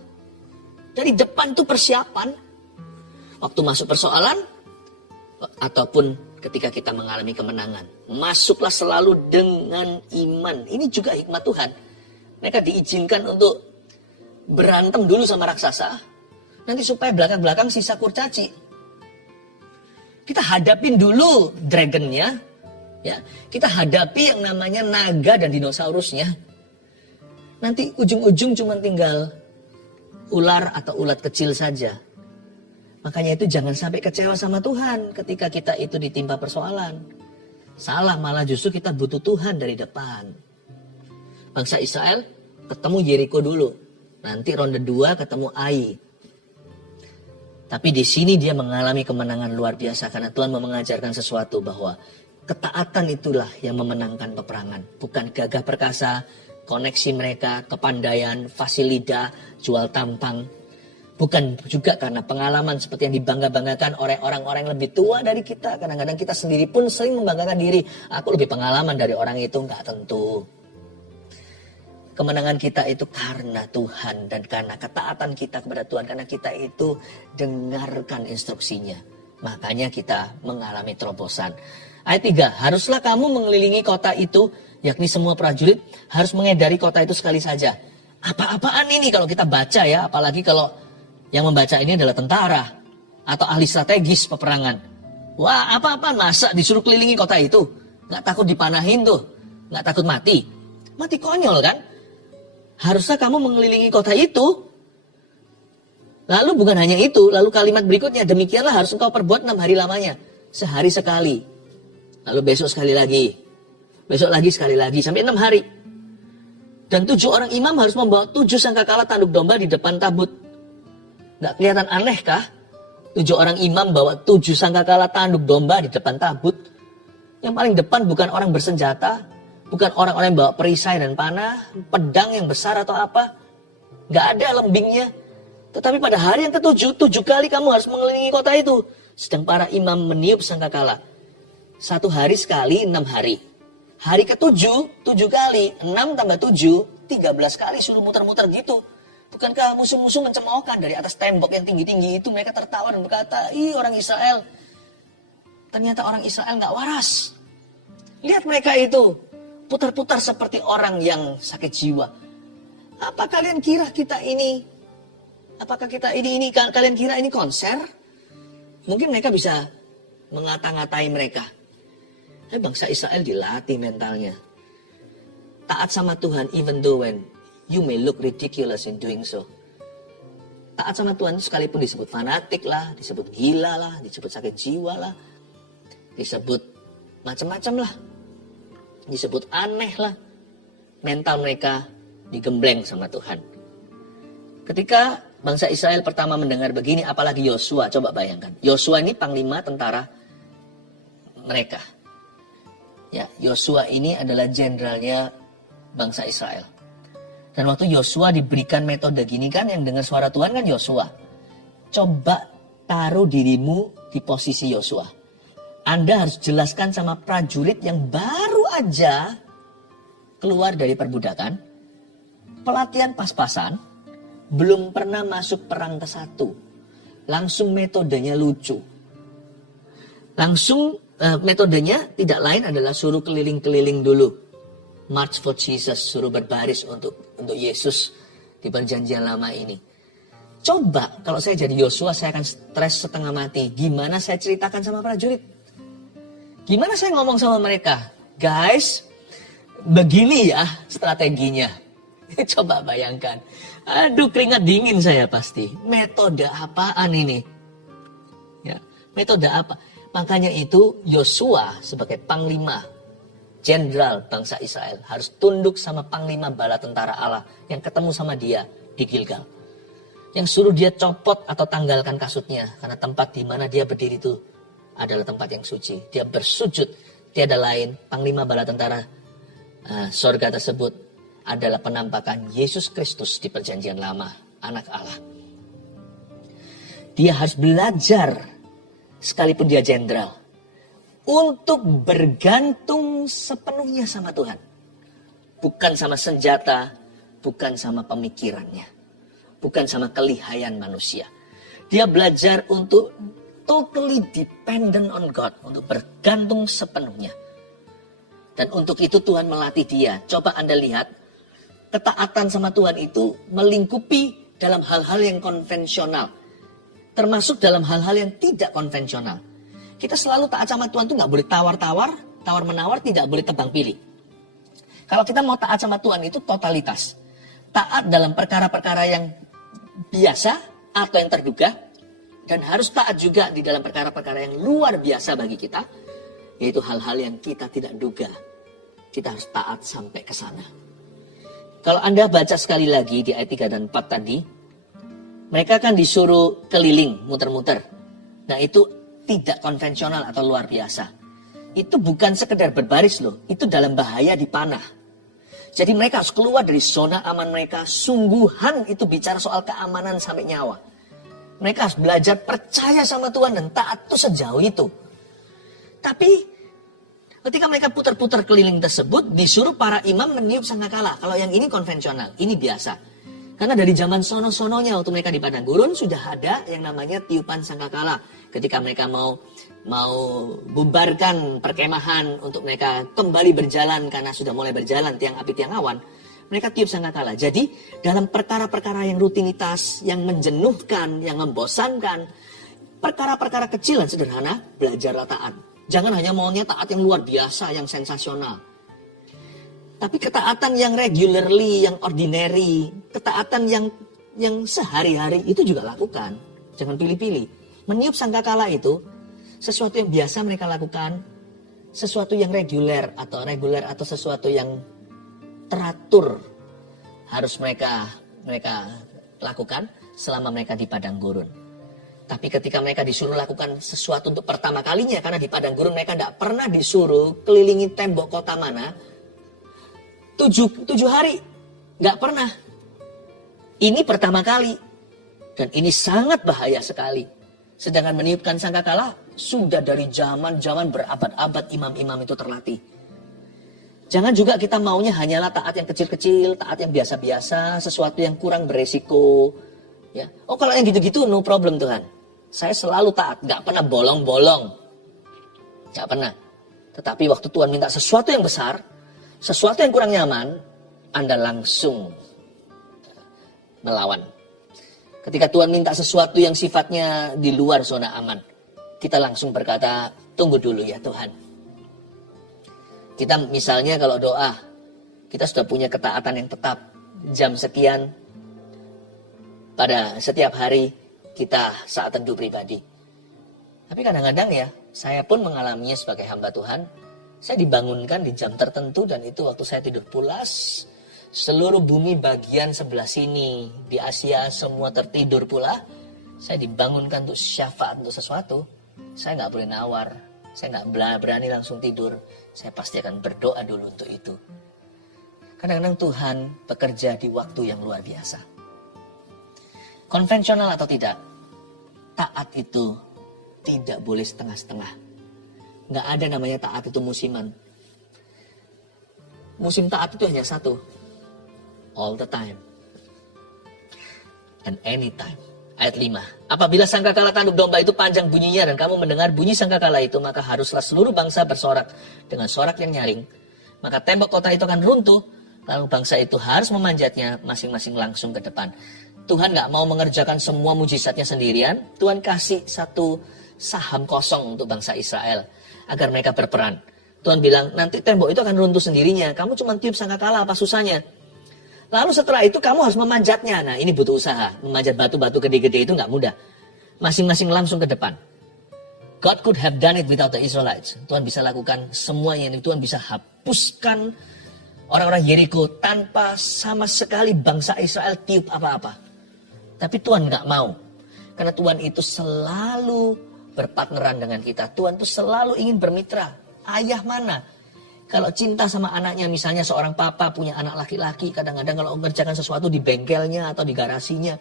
Dari depan itu persiapan. Waktu masuk persoalan, ataupun ketika kita mengalami kemenangan. Masuklah selalu dengan iman. Ini juga hikmat Tuhan. Mereka diizinkan untuk berantem dulu sama raksasa. Nanti supaya belakang-belakang sisa kurcaci. Kita hadapin dulu dragonnya. Ya, kita hadapi yang namanya naga dan dinosaurusnya. Nanti ujung-ujung cuma tinggal ular atau ulat kecil saja. Makanya itu jangan sampai kecewa sama Tuhan ketika kita itu ditimpa persoalan. Salah, malah justru kita butuh Tuhan dari depan. Bangsa Israel ketemu Yeriko dulu. Nanti ronde 2 ketemu Ai. Tapi di sini dia mengalami kemenangan luar biasa karena Tuhan mau mengajarkan sesuatu bahwa ketaatan itulah yang memenangkan peperangan. Bukan gagah perkasa, koneksi mereka, kepandaian, fasilida, jual tampang. Bukan juga karena pengalaman seperti yang dibangga-banggakan oleh orang-orang yang lebih tua dari kita. Kadang-kadang kita sendiri pun sering membanggakan diri. Aku lebih pengalaman dari orang itu, enggak tentu. Kemenangan kita itu karena Tuhan dan karena ketaatan kita kepada Tuhan. Karena kita itu dengarkan instruksinya. Makanya kita mengalami terobosan. Ayat 3, haruslah kamu mengelilingi kota itu, yakni semua prajurit harus mengedari kota itu sekali saja. Apa-apaan ini kalau kita baca ya, apalagi kalau yang membaca ini adalah tentara atau ahli strategis peperangan. Wah, apa-apaan masa disuruh kelilingi kota itu? Nggak takut dipanahin tuh, nggak takut mati. Mati konyol kan? Haruslah kamu mengelilingi kota itu. Lalu bukan hanya itu, lalu kalimat berikutnya, demikianlah harus engkau perbuat 6 hari lamanya. Sehari sekali. Lalu besok sekali lagi. Besok lagi sekali lagi, sampai 6 hari. Dan 7 orang imam harus membawa 7 sangkakala tanduk domba di depan tabut. Nggak kelihatan aneh kah? 7 orang imam bawa 7 sangkakala tanduk domba di depan tabut. Yang paling depan bukan orang bersenjata. Bukan orang-orang yang bawa perisai dan panah, pedang yang besar atau apa. Nggak ada lembingnya. Tetapi pada hari yang ke-7, 7 kali kamu harus mengelilingi kota itu. Sedang para imam meniup sangkakala. 1 hari sekali, 6 hari. Hari ke-7, 7 kali. 6 tambah 7, 13 kali suruh muter-muter gitu. Bukankah musuh-musuh mencemoohkan dari atas tembok yang tinggi-tinggi itu? Mereka tertawa dan berkata, ih orang Israel. Ternyata orang Israel nggak waras. Lihat mereka itu. Putar-putar seperti orang yang sakit jiwa. Apa kalian kira kita ini? Apakah kita ini kalian kira ini konser? Mungkin mereka bisa mengata-ngatai mereka. Bangsa Israel dilatih mentalnya. Taat sama Tuhan even though when you may look ridiculous in doing so. Taat sama Tuhan itu sekalipun disebut fanatik lah, disebut gila lah, disebut sakit jiwa lah, disebut macam-macam lah. Disebut aneh lah. Mental mereka digembleng sama Tuhan. Ketika bangsa Israel pertama mendengar begini, apalagi Yosua, coba bayangkan. Yosua ini panglima tentara mereka. Ya, Yosua ini adalah jenderalnya bangsa Israel. Dan waktu Yosua diberikan metode gini kan, yang dengar suara Tuhan kan Yosua. Coba taruh dirimu di posisi Yosua. Anda harus jelaskan sama prajurit yang baru aja keluar dari perbudakan, pelatihan pas-pasan, belum pernah masuk perang ke-1. Langsung metodenya lucu. Langsung metodenya tidak lain adalah suruh keliling-keliling dulu. March for Jesus, suruh berbaris untuk Yesus di perjanjian lama ini. Coba kalau saya jadi Yosua, saya akan stres setengah mati. Gimana saya ceritakan sama prajurit? Gimana saya ngomong sama mereka? Guys, begini ya strateginya. Coba bayangkan. Aduh, keringat dingin saya pasti. Metode apaan ini? Ya, metode apa? Makanya itu Yosua sebagai panglima jenderal bangsa Israel harus tunduk sama panglima bala tentara Allah yang ketemu sama dia di Gilgal. Yang suruh dia copot atau tanggalkan kasutnya karena tempat di mana dia berdiri itu adalah tempat yang suci. Dia bersujud, tiada lain. Panglima bala tentara sorga tersebut adalah penampakan Yesus Kristus di perjanjian lama, anak Allah. Dia harus belajar, sekalipun dia jenderal, untuk bergantung sepenuhnya sama Tuhan. Bukan sama senjata, bukan sama pemikirannya, bukan sama kelihayan manusia. Dia belajar untuk totally dependent on God, untuk bergantung sepenuhnya. Dan untuk itu Tuhan melatih dia. Coba Anda lihat, ketaatan sama Tuhan itu melingkupi dalam hal-hal yang konvensional. Termasuk dalam hal-hal yang tidak konvensional. Kita selalu taat sama Tuhan itu nggak boleh tawar-tawar, tawar-menawar, tidak boleh tebang pilih. Kalau kita mau taat sama Tuhan itu totalitas. Taat dalam perkara-perkara yang biasa atau yang terduga. Dan harus taat juga di dalam perkara-perkara yang luar biasa bagi kita. Yaitu hal-hal yang kita tidak duga. Kita harus taat sampai ke sana. Kalau Anda baca sekali lagi di ayat 3 dan 4 tadi. Mereka kan disuruh keliling, muter-muter. Nah itu tidak konvensional atau luar biasa. Itu bukan sekedar berbaris loh. Itu dalam bahaya dipanah. Jadi mereka harus keluar dari zona aman mereka. Sungguhan itu bicara soal keamanan sampai nyawa. Mereka harus belajar percaya sama Tuhan dan taat itu sejauh itu. Tapi ketika mereka putar-putar keliling tersebut, disuruh para imam meniup sangkakala. Kalau yang ini konvensional, ini biasa. Karena dari zaman sono-sononya waktu mereka di padang gurun sudah ada yang namanya tiupan sangkakala. Ketika mereka mau bubarkan perkemahan untuk mereka kembali berjalan karena sudah mulai berjalan tiang api tiang awan, mereka tiup sangkakala. Jadi dalam perkara-perkara yang rutinitas, yang menjenuhkan, yang membosankan, perkara-perkara kecil dan sederhana, belajarlah taat. Jangan hanya maunya taat yang luar biasa, yang sensasional. Tapi ketaatan yang regularly, yang ordinary, ketaatan yang sehari-hari itu juga lakukan. Jangan pilih-pilih. Meniup sangkakala itu sesuatu yang biasa mereka lakukan, sesuatu yang reguler atau sesuatu yang teratur harus mereka lakukan selama mereka di padang gurun. Tapi ketika mereka disuruh lakukan sesuatu untuk pertama kalinya, karena di padang gurun mereka tidak pernah disuruh kelilingi tembok kota mana, 7 hari, nggak pernah. Ini pertama kali. Dan ini sangat bahaya sekali. Sedangkan meniupkan sangkakala, sudah dari zaman-zaman berabad-abad imam-imam itu terlatih. Jangan juga kita maunya hanyalah taat yang kecil-kecil, taat yang biasa-biasa, sesuatu yang kurang beresiko. Ya. Oh kalau yang gitu-gitu no problem Tuhan. Saya selalu taat, nggak pernah bolong-bolong. Nggak pernah. Tetapi waktu Tuhan minta sesuatu yang besar, sesuatu yang kurang nyaman, Anda langsung melawan. Ketika Tuhan minta sesuatu yang sifatnya di luar zona aman, kita langsung berkata, tunggu dulu ya Tuhan. Kita misalnya kalau doa, kita sudah punya ketaatan yang tetap, jam sekian, pada setiap hari kita saat teduh pribadi. Tapi kadang-kadang ya, saya pun mengalaminya sebagai hamba Tuhan. Saya dibangunkan di jam tertentu dan itu waktu saya tidur pulas. Seluruh bumi bagian sebelah sini di Asia semua tertidur pula. Saya dibangunkan untuk syafaat untuk sesuatu. Saya nggak boleh nawar. Saya nggak berani langsung tidur. Saya pasti akan berdoa dulu untuk itu. Kadang-kadang Tuhan bekerja di waktu yang luar biasa. Konvensional atau tidak, taat itu tidak boleh setengah-setengah. Nggak ada namanya taat itu musiman. Musim taat itu hanya satu. All the time. And anytime. Ayat 5. Apabila sangkakala tanduk domba itu panjang bunyinya dan kamu mendengar bunyi sangkakala itu, maka haruslah seluruh bangsa bersorak dengan sorak yang nyaring. Maka tembok kota itu akan runtuh. Lalu bangsa itu harus memanjatnya masing-masing langsung ke depan. Tuhan nggak mau mengerjakan semua mujizatnya sendirian. Tuhan kasih satu saham kosong untuk bangsa Israel. Agar mereka berperan. Tuhan bilang, nanti tembok itu akan runtuh sendirinya. Kamu cuma tiup sangkakala, apa susahnya? Lalu setelah itu kamu harus memanjatnya. Nah ini butuh usaha. Memanjat batu-batu gede-gede itu nggak mudah. Masing-masing langsung ke depan. God could have done it without the Israelites. Tuhan bisa lakukan semuanya. Tuhan bisa hapuskan orang-orang Yeriko tanpa sama sekali bangsa Israel tiup apa-apa. Tapi Tuhan nggak mau. Karena Tuhan itu selalu berpartneran dengan kita. Tuhan tuh selalu ingin bermitra. Ayah mana? Kalau cinta sama anaknya, misalnya seorang papa punya anak laki-laki, kadang-kadang kalau mengerjakan sesuatu di bengkelnya atau di garasinya,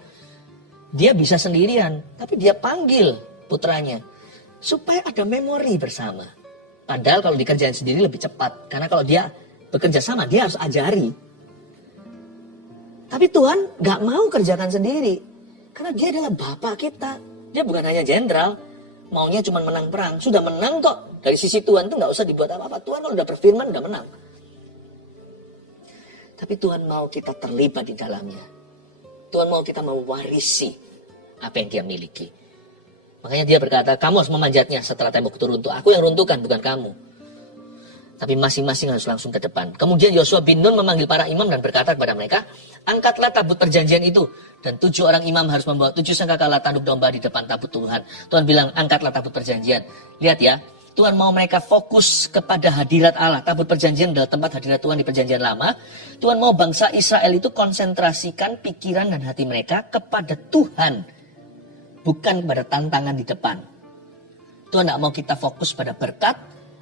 dia bisa sendirian, tapi dia panggil putranya supaya ada memori bersama. Padahal kalau dikerjain sendiri lebih cepat, karena kalau dia bekerja sama, dia harus ajari. Tapi Tuhan gak mau kerjakan sendiri, karena dia adalah Bapa kita. Dia bukan hanya jenderal, maunya cuma menang perang. Sudah menang kok. Dari sisi Tuhan itu nggak usah dibuat apa-apa. Tuhan kalau udah berfirman udah menang. Tapi Tuhan mau kita terlibat di dalamnya. Tuhan mau kita mewarisi apa yang dia miliki. Makanya dia berkata, kamu harus memanjatnya setelah tembok itu runtuh. Aku yang runtuhkan, bukan kamu. Tapi masing-masing harus langsung ke depan. Kemudian Yosua bin Nun memanggil para imam dan berkata kepada mereka, angkatlah tabut perjanjian itu. Dan 7 orang imam harus membawa 7 sangkakala tanduk domba di depan tabut Tuhan. Tuhan bilang, angkatlah tabut perjanjian. Lihat ya, Tuhan mau mereka fokus kepada hadirat Allah. Tabut perjanjian adalah tempat hadirat Tuhan di perjanjian lama. Tuhan mau bangsa Israel itu konsentrasikan pikiran dan hati mereka kepada Tuhan. Bukan kepada tantangan di depan. Tuhan tidak mau kita fokus pada berkat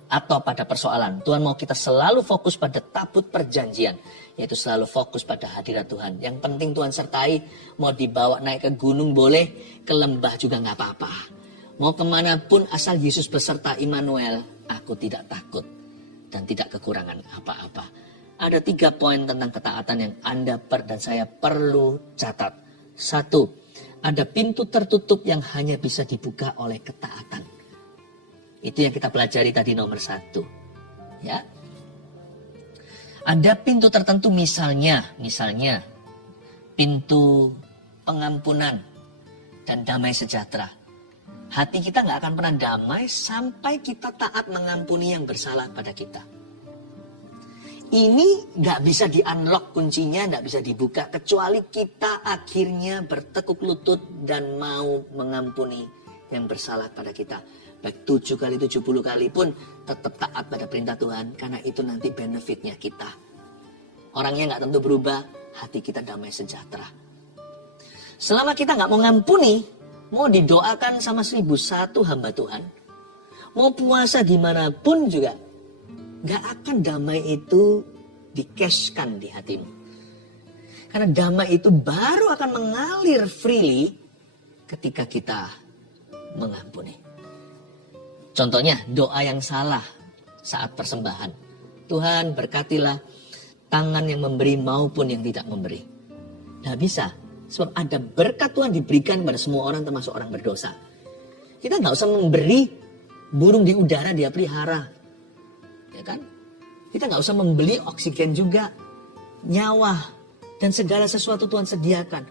atau pada persoalan. Tuhan mau kita selalu fokus pada tabut perjanjian. Yaitu selalu fokus pada hadirat Tuhan. Yang penting Tuhan sertai. Mau dibawa naik ke gunung boleh. Ke lembah juga gak apa-apa. Mau kemanapun asal Yesus beserta Immanuel. Aku tidak takut. Dan tidak kekurangan apa-apa. Ada 3 poin tentang ketaatan yang Anda dan saya perlu catat. 1. Ada pintu tertutup yang hanya bisa dibuka oleh ketaatan. Itu yang kita pelajari tadi nomor 1. Ya. Ada pintu tertentu misalnya pintu pengampunan dan damai sejahtera. Hati kita nggak akan pernah damai sampai kita taat mengampuni yang bersalah pada kita. Ini nggak bisa di-unlock kuncinya, nggak bisa dibuka kecuali kita akhirnya bertekuk lutut dan mau mengampuni yang bersalah pada kita. Baik 7 kali, 70 kali pun tetap taat pada perintah Tuhan. Karena itu nanti benefitnya kita. Orangnya nggak tentu berubah, hati kita damai sejahtera. Selama kita nggak mau ngampuni, mau didoakan sama 1001 hamba Tuhan, mau puasa dimanapun juga, nggak akan damai itu di-cashkan di hatimu. Karena damai itu baru akan mengalir freely ketika kita mengampuni. Contohnya doa yang salah saat persembahan. Tuhan berkatilah tangan yang memberi maupun yang tidak memberi. Nggak bisa. Sebab ada berkat Tuhan diberikan kepada semua orang termasuk orang berdosa. Kita nggak usah memberi burung di udara dia pelihara. Ya kan? Kita nggak usah membeli oksigen juga. Nyawa dan segala sesuatu Tuhan sediakan.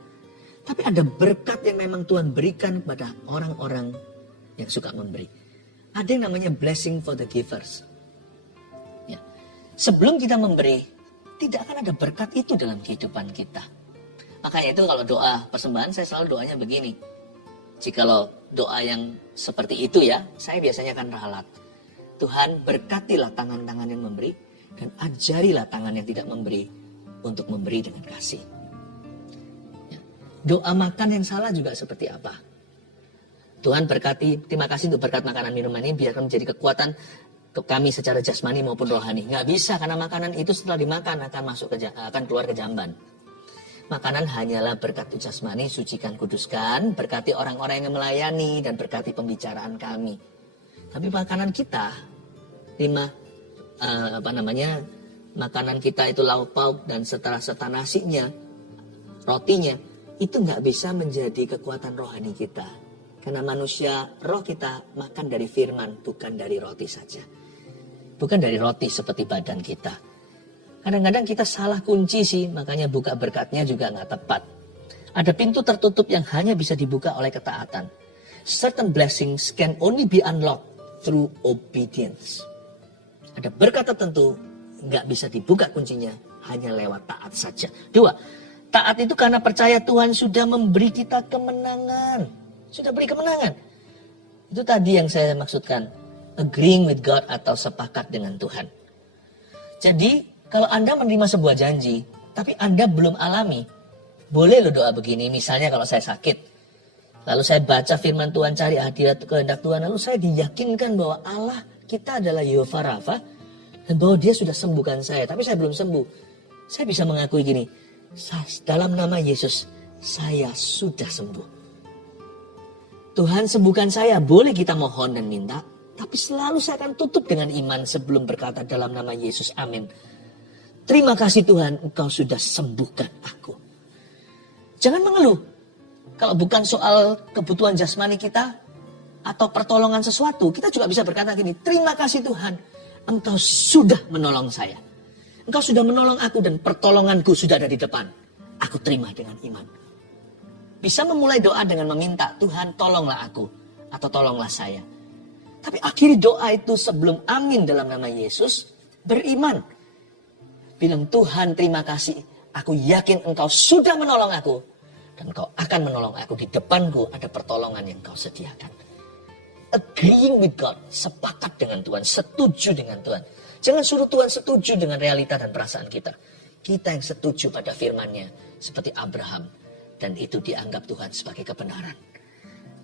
Tapi ada berkat yang memang Tuhan berikan kepada orang-orang yang suka memberi. Ada yang namanya blessing for the givers. Ya. Sebelum kita memberi, tidak akan ada berkat itu dalam kehidupan kita. Makanya itu kalau doa persembahan, saya selalu doanya begini. Jikalau doa yang seperti itu ya, saya biasanya akan ralat. Tuhan berkatilah tangan-tangan yang memberi, dan ajarilah tangan yang tidak memberi, untuk memberi dengan kasih. Ya. Doa makan yang salah juga seperti apa? Tuhan berkati, terima kasih untuk berkat makanan minuman ini biarkan menjadi kekuatan kami secara jasmani maupun rohani. Nggak bisa karena makanan itu setelah dimakan akan keluar ke jamban. Makanan hanyalah berkat jasmani, sucikan, kuduskan, berkati orang-orang yang melayani dan berkati pembicaraan kami. Tapi makanan kita, makanan kita itu lauk pauk dan setara-setara nasinya, rotinya, itu nggak bisa menjadi kekuatan rohani kita. Karena manusia, roh kita makan dari firman, bukan dari roti saja. Bukan dari roti seperti badan kita. Kadang-kadang kita salah kunci sih, makanya buka berkatnya juga nggak tepat. Ada pintu tertutup yang hanya bisa dibuka oleh ketaatan. Certain blessings can only be unlocked through obedience. Ada berkat tertentu, nggak bisa dibuka kuncinya, hanya lewat taat saja. 2, taat itu karena percaya Tuhan sudah memberi kita kemenangan. Sudah beri kemenangan. Itu tadi yang saya maksudkan. Agreeing with God atau sepakat dengan Tuhan. Jadi kalau Anda menerima sebuah janji. Tapi Anda belum alami. Boleh loh doa begini. Misalnya kalau saya sakit. Lalu saya baca firman Tuhan. Cari hadirat kehendak Tuhan. Lalu saya diyakinkan bahwa Allah kita adalah Yehovah Rafa. Dan bahwa dia sudah sembuhkan saya. Tapi saya belum sembuh. Saya bisa mengakui gini. Dalam nama Yesus. Saya sudah sembuh. Tuhan sembuhkan saya, boleh kita mohon dan minta. Tapi selalu saya akan tutup dengan iman sebelum berkata dalam nama Yesus, amin. Terima kasih Tuhan, Engkau sudah sembuhkan aku. Jangan mengeluh. Kalau bukan soal kebutuhan jasmani kita, atau pertolongan sesuatu, kita juga bisa berkata gini, terima kasih Tuhan, Engkau sudah menolong saya. Engkau sudah menolong aku dan pertolonganku sudah ada di depan. Aku terima dengan iman. bisa memulai doa dengan meminta, Tuhan tolonglah aku, atau tolonglah saya. Tapi akhiri doa itu sebelum amin dalam nama Yesus, beriman. Bilang, Tuhan terima kasih, aku yakin engkau sudah menolong aku. Dan engkau akan menolong aku, di depanku ada pertolongan yang kau sediakan. Agreeing with God, sepakat dengan Tuhan, setuju dengan Tuhan. Jangan suruh Tuhan setuju dengan realita dan perasaan kita. Kita yang setuju pada firman-Nya, seperti Abraham. Dan itu dianggap Tuhan sebagai kebenaran.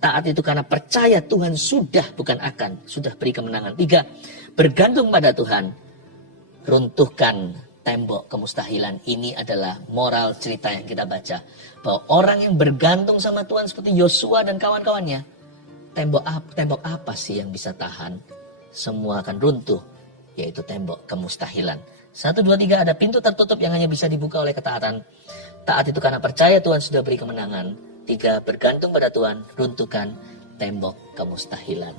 Taat itu karena percaya Tuhan sudah, bukan akan, sudah beri kemenangan. 3, bergantung pada Tuhan, runtuhkan tembok kemustahilan. Ini adalah moral cerita yang kita baca. Bahwa orang yang bergantung sama Tuhan seperti Yosua dan kawan-kawannya, tembok apa sih yang bisa tahan? Semua akan runtuh, yaitu tembok kemustahilan. 1, 2, 3, ada pintu tertutup yang hanya bisa dibuka oleh ketaatan. Taat itu karena percaya Tuhan sudah beri kemenangan. 3, bergantung pada Tuhan, runtuhkan tembok kemustahilan.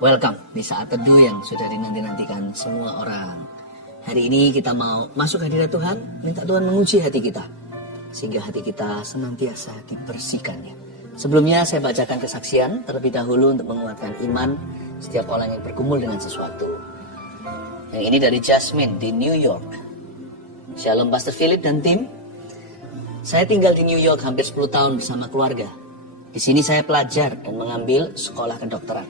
Welcome di saat teduh yang sudah dinanti-nantikan semua orang. Hari ini kita mau masuk hadirat Tuhan, minta Tuhan menguji hati kita, sehingga hati kita senantiasa dibersihkannya. Sebelumnya saya bacakan kesaksian terlebih dahulu untuk menguatkan iman setiap orang yang bergumul dengan sesuatu. Yang ini dari Jasmine di New York. Shalom Pastor Philip dan tim. Saya tinggal di New York hampir 10 tahun bersama keluarga. Di sini saya pelajar dan mengambil sekolah kedokteran.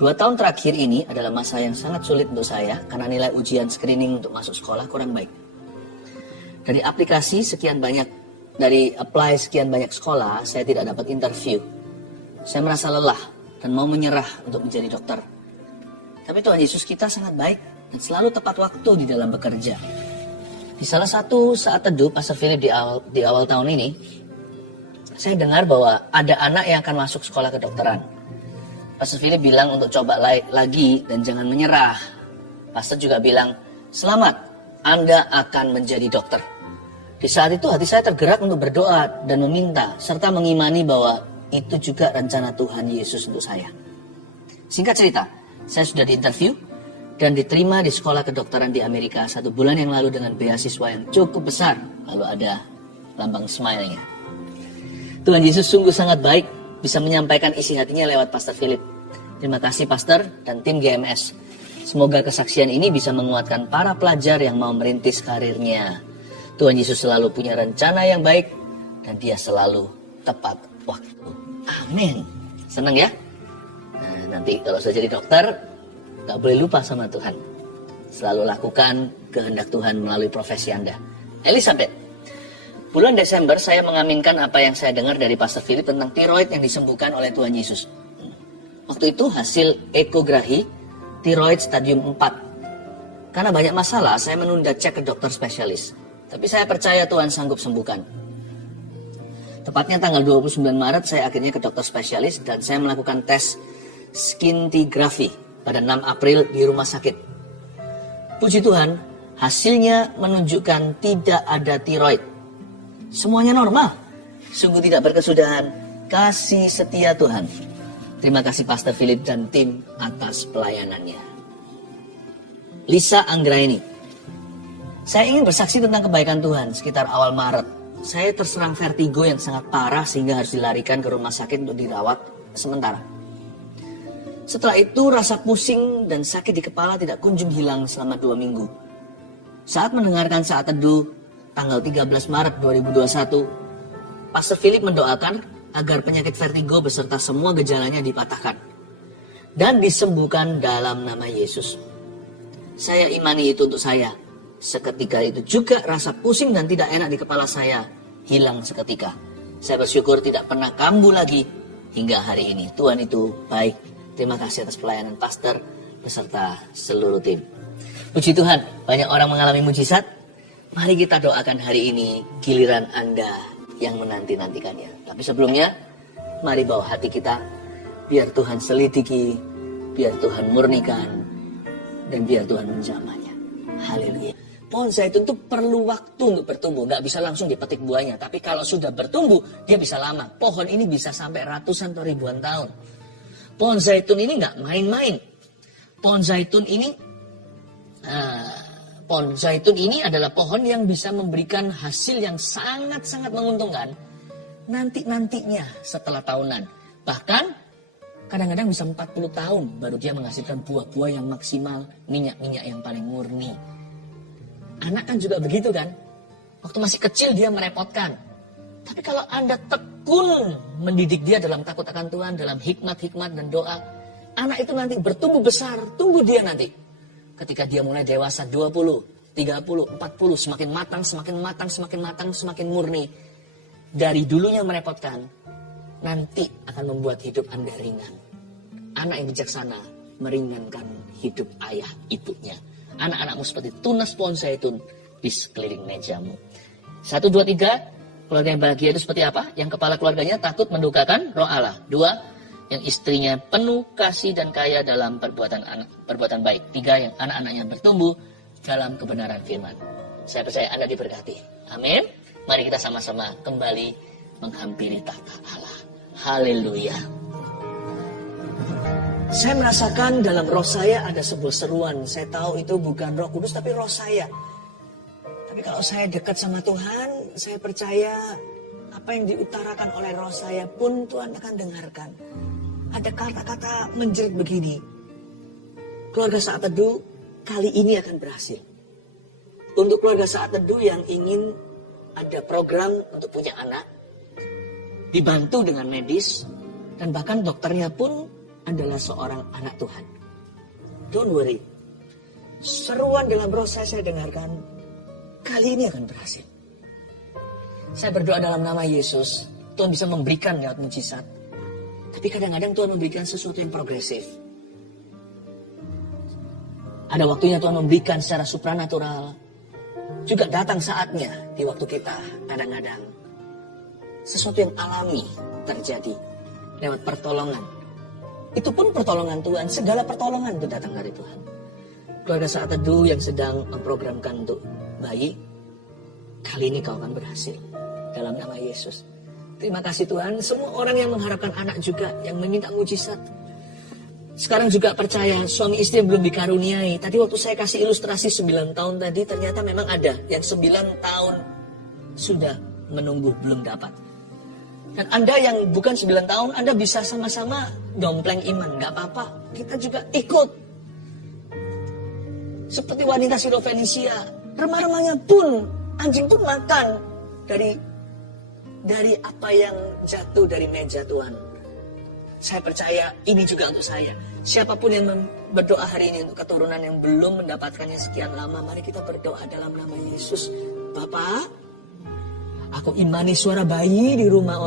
2 tahun terakhir ini adalah masa yang sangat sulit untuk saya karena nilai ujian screening untuk masuk sekolah kurang baik. Dari apply sekian banyak sekolah, saya tidak dapat interview. Saya merasa lelah dan mau menyerah untuk menjadi dokter. Tapi Tuhan Yesus kita sangat baik dan selalu tepat waktu di dalam bekerja. Di salah satu saat teduh Pastor Philip di awal tahun ini, saya dengar bahwa ada anak yang akan masuk sekolah kedokteran. Pastor Philip bilang untuk coba lagi dan jangan menyerah. Pastor juga bilang, selamat, Anda akan menjadi dokter. Di saat itu hati saya tergerak untuk berdoa dan meminta, serta mengimani bahwa itu juga rencana Tuhan Yesus untuk saya. Singkat cerita, saya sudah diinterview dan diterima di sekolah kedokteran di Amerika 1 bulan yang lalu dengan beasiswa yang cukup besar. Lalu ada lambang smile-nya. Tuhan Yesus sungguh sangat baik, bisa menyampaikan isi hatinya lewat Pastor Philip. Terima kasih Pastor dan tim GMS. Semoga kesaksian ini bisa menguatkan para pelajar yang mau merintis karirnya. Tuhan Yesus selalu punya rencana yang baik dan Dia selalu tepat waktu. Amin. Senang ya? Nah, nanti kalau sudah jadi dokter, gak boleh lupa sama Tuhan. Selalu lakukan kehendak Tuhan melalui profesi Anda. Elizabeth, bulan Desember saya mengaminkan apa yang saya dengar dari Pastor Philip tentang tiroid yang disembuhkan oleh Tuhan Yesus. Waktu itu hasil ekografi tiroid stadium 4. Karena banyak masalah, saya menunda cek ke dokter spesialis. Tapi saya percaya Tuhan sanggup sembuhkan. Tepatnya tanggal 29 Maret saya akhirnya ke dokter spesialis dan saya melakukan tes scintigraphy pada 6 April di rumah sakit. Puji Tuhan, hasilnya menunjukkan tidak ada tiroid. Semuanya normal. Sungguh tidak berkesudahan. Kasih setia Tuhan. Terima kasih Pastor Philip dan tim atas pelayanannya. Lisa Anggraini. Saya ingin bersaksi tentang kebaikan Tuhan sekitar awal Maret. Saya terserang vertigo yang sangat parah sehingga harus dilarikan ke rumah sakit untuk dirawat sementara. Setelah itu rasa pusing dan sakit di kepala tidak kunjung hilang selama 2 minggu. Saat mendengarkan saat teduh tanggal 13 Maret 2021, Pastor Philip mendoakan agar penyakit vertigo beserta semua gejalanya dipatahkan dan disembuhkan dalam nama Yesus. Saya imani itu untuk saya. Seketika itu juga rasa pusing dan tidak enak di kepala saya hilang seketika. Saya bersyukur tidak pernah kambuh lagi hingga hari ini. Tuhan itu baik. Terima kasih atas pelayanan pastor beserta seluruh tim. Puji Tuhan, banyak orang mengalami mujizat. Mari kita doakan hari ini giliran Anda yang menanti-nantikannya. Tapi sebelumnya, mari bawa hati kita. Biar Tuhan selidiki, biar Tuhan murnikan, dan biar Tuhan menjamahnya. Haleluya. Pohon zaitun itu perlu waktu untuk bertumbuh. Nggak bisa langsung dipetik buahnya. Tapi kalau sudah bertumbuh, dia bisa lama. Pohon ini bisa sampai ratusan atau ribuan tahun. Pohon zaitun ini nggak main-main. Pohon zaitun ini Pohon zaitun ini adalah pohon yang bisa memberikan hasil yang sangat-sangat menguntungkan nantinya setelah tahunan. Bahkan kadang-kadang bisa 40 tahun baru dia menghasilkan buah-buah yang maksimal, minyak-minyak yang paling murni. Anak kan juga begitu kan? Waktu masih kecil dia merepotkan. Tapi kalau Anda tekun mendidik dia dalam takut akan Tuhan, dalam hikmat-hikmat dan doa, anak itu nanti bertumbuh besar, tunggu dia nanti. Ketika dia mulai dewasa 20, 30, 40, semakin matang, semakin murni. Dari dulunya merepotkan, nanti akan membuat hidup Anda ringan. Anak yang bijaksana meringankan hidup ayah ibunya. Anak-anakmu seperti tunas pohon zaitun di sekeliling mejamu. 1, 2, 3, keluarga yang bahagia itu seperti apa? Yang kepala keluarganya takut mendukakan roh Allah. 2, yang istrinya penuh kasih dan kaya dalam perbuatan baik. 3, yang anak-anaknya bertumbuh dalam kebenaran firman. Saya percaya Anda diberkati. Amin. Mari kita sama-sama kembali menghampiri tahta Allah. Haleluya. Saya merasakan dalam roh saya ada sebuah seruan. Saya tahu itu bukan Roh Kudus tapi roh saya. Tapi kalau saya dekat sama Tuhan, saya percaya apa yang diutarakan oleh roh saya pun Tuhan akan dengarkan. Ada kata-kata menjerit begini, keluarga saat teduh kali ini akan berhasil. Untuk keluarga saat teduh yang ingin ada program untuk punya anak, dibantu dengan medis, dan bahkan dokternya pun adalah seorang anak Tuhan. Don't worry. Seruan dalam roh saya dengarkan, kali ini akan berhasil. Saya berdoa dalam nama Yesus, Tuhan bisa memberikan lewat mujizat. Tapi kadang-kadang Tuhan memberikan sesuatu yang progresif. Ada waktunya Tuhan memberikan secara supranatural. Juga datang saatnya di waktu kita kadang-kadang sesuatu yang alami terjadi lewat pertolongan. Itu pun pertolongan Tuhan, segala pertolongan itu datang dari Tuhan. Keluarga saat teduh yang sedang memprogramkan untuk bayi, kali ini kau akan berhasil dalam nama Yesus. Terima kasih Tuhan, semua orang yang mengharapkan anak juga, yang meminta mujizat. Sekarang juga percaya suami istri yang belum dikaruniai. Tadi waktu saya kasih ilustrasi 9 tahun tadi, ternyata memang ada yang 9 tahun sudah menunggu belum dapat. Dan Anda yang bukan 9 tahun, Anda bisa sama-sama dompleng iman, gak apa-apa. Kita juga ikut. Seperti wanita Sirofenisia, remah-remahnya pun, anjing pun makan dari apa yang jatuh dari meja Tuhan. Saya percaya ini juga untuk saya. Siapapun yang berdoa hari ini untuk keturunan yang belum mendapatkannya sekian lama, mari kita berdoa dalam nama Yesus. Bapak, aku imani suara bayi di rumah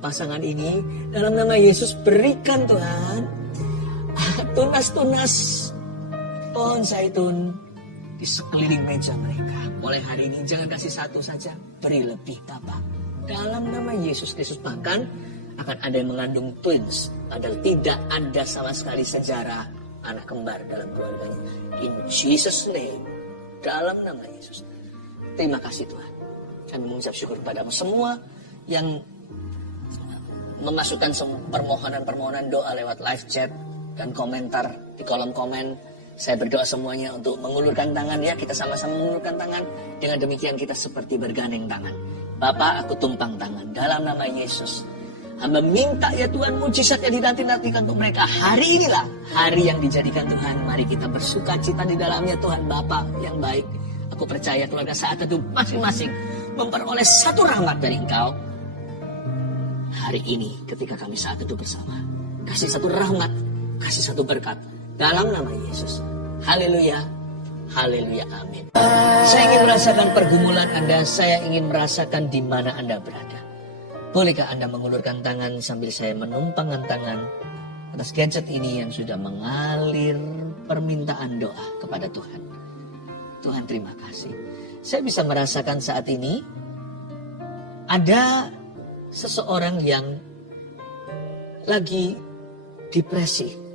pasangan ini. Dalam nama Yesus berikan Tuhan tunas-tunas pohon zaitun di sekeliling meja mereka. Mulai hari ini jangan kasih satu saja, beri lebih Bapak. Dalam nama Yesus Kristus, bahkan akan ada yang mengandung twins, padahal tidak ada sama sekali sejarah anak kembar dalam keluarganya. In Jesus name, dalam nama Yesus. Terima kasih Tuhan. Kami mengucap syukur kepadamu semua yang memasukkan permohonan-permohonan doa lewat live chat dan komentar di kolom komen. Saya berdoa semuanya untuk mengulurkan tangan ya, kita sama-sama mengulurkan tangan. Dengan demikian kita seperti bergandeng tangan. Bapak, aku tumpang tangan dalam nama Yesus. Hamba minta ya Tuhan, mujizat yang dinanti-nantikan untuk mereka. Hari inilah hari yang dijadikan Tuhan. Mari kita bersuka cita di dalamnya Tuhan Bapa yang baik. Aku percaya keluarga saat itu masing-masing memperoleh satu rahmat dari Engkau. Hari ini ketika kami saat itu bersama. Kasih satu rahmat, kasih satu berkat. Dalam nama Yesus. Haleluya. Haleluya, amin. Saya ingin merasakan pergumulan Anda. Saya ingin merasakan di mana Anda berada. Bolehkah Anda mengulurkan tangan sambil saya menumpangkan tangan atas gadget ini yang sudah mengalir permintaan doa kepada Tuhan. Tuhan terima kasih. Saya bisa merasakan saat ini ada seseorang yang lagi depresi.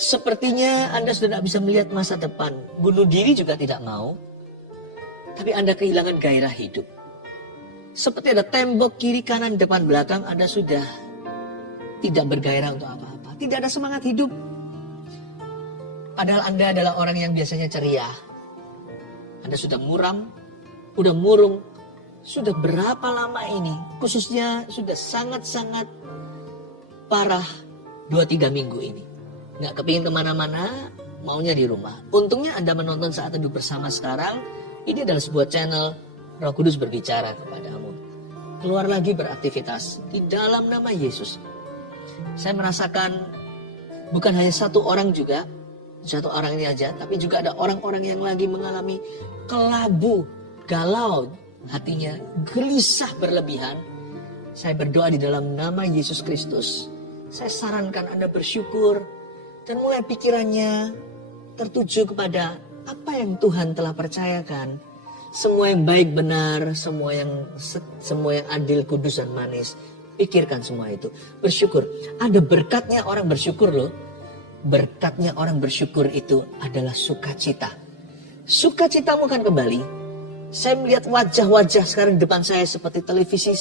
Sepertinya Anda sudah tidak bisa melihat masa depan. Bunuh diri juga tidak mau. Tapi Anda kehilangan gairah hidup. Seperti ada tembok kiri kanan depan belakang, Anda sudah tidak bergairah untuk apa-apa. Tidak ada semangat hidup. Padahal Anda adalah orang yang biasanya ceria. Anda sudah muram, udah murung, sudah berapa lama ini? Khususnya sudah sangat-sangat parah 2-3 minggu ini. Nggak kepingin kemana-mana, maunya di rumah. Untungnya Anda menonton Saat Teduh Bersama sekarang. Ini adalah sebuah channel Roh Kudus berbicara kepadamu. Keluar lagi beraktivitas di dalam nama Yesus. Saya merasakan bukan hanya satu orang juga, satu orang ini aja, tapi juga ada orang-orang yang lagi mengalami kelabu, galau hatinya, gelisah berlebihan. Saya berdoa di dalam nama Yesus Kristus. Saya sarankan Anda bersyukur dan mulai pikirannya tertuju kepada apa yang Tuhan telah percayakan. Semua yang baik benar, semua yang adil, kudus dan manis. Pikirkan semua itu. Bersyukur. Ada berkatnya orang bersyukur loh. Berkatnya orang bersyukur itu adalah sukacita. Sukacitamu kan kembali. Saya melihat wajah-wajah sekarang di depan saya seperti televisi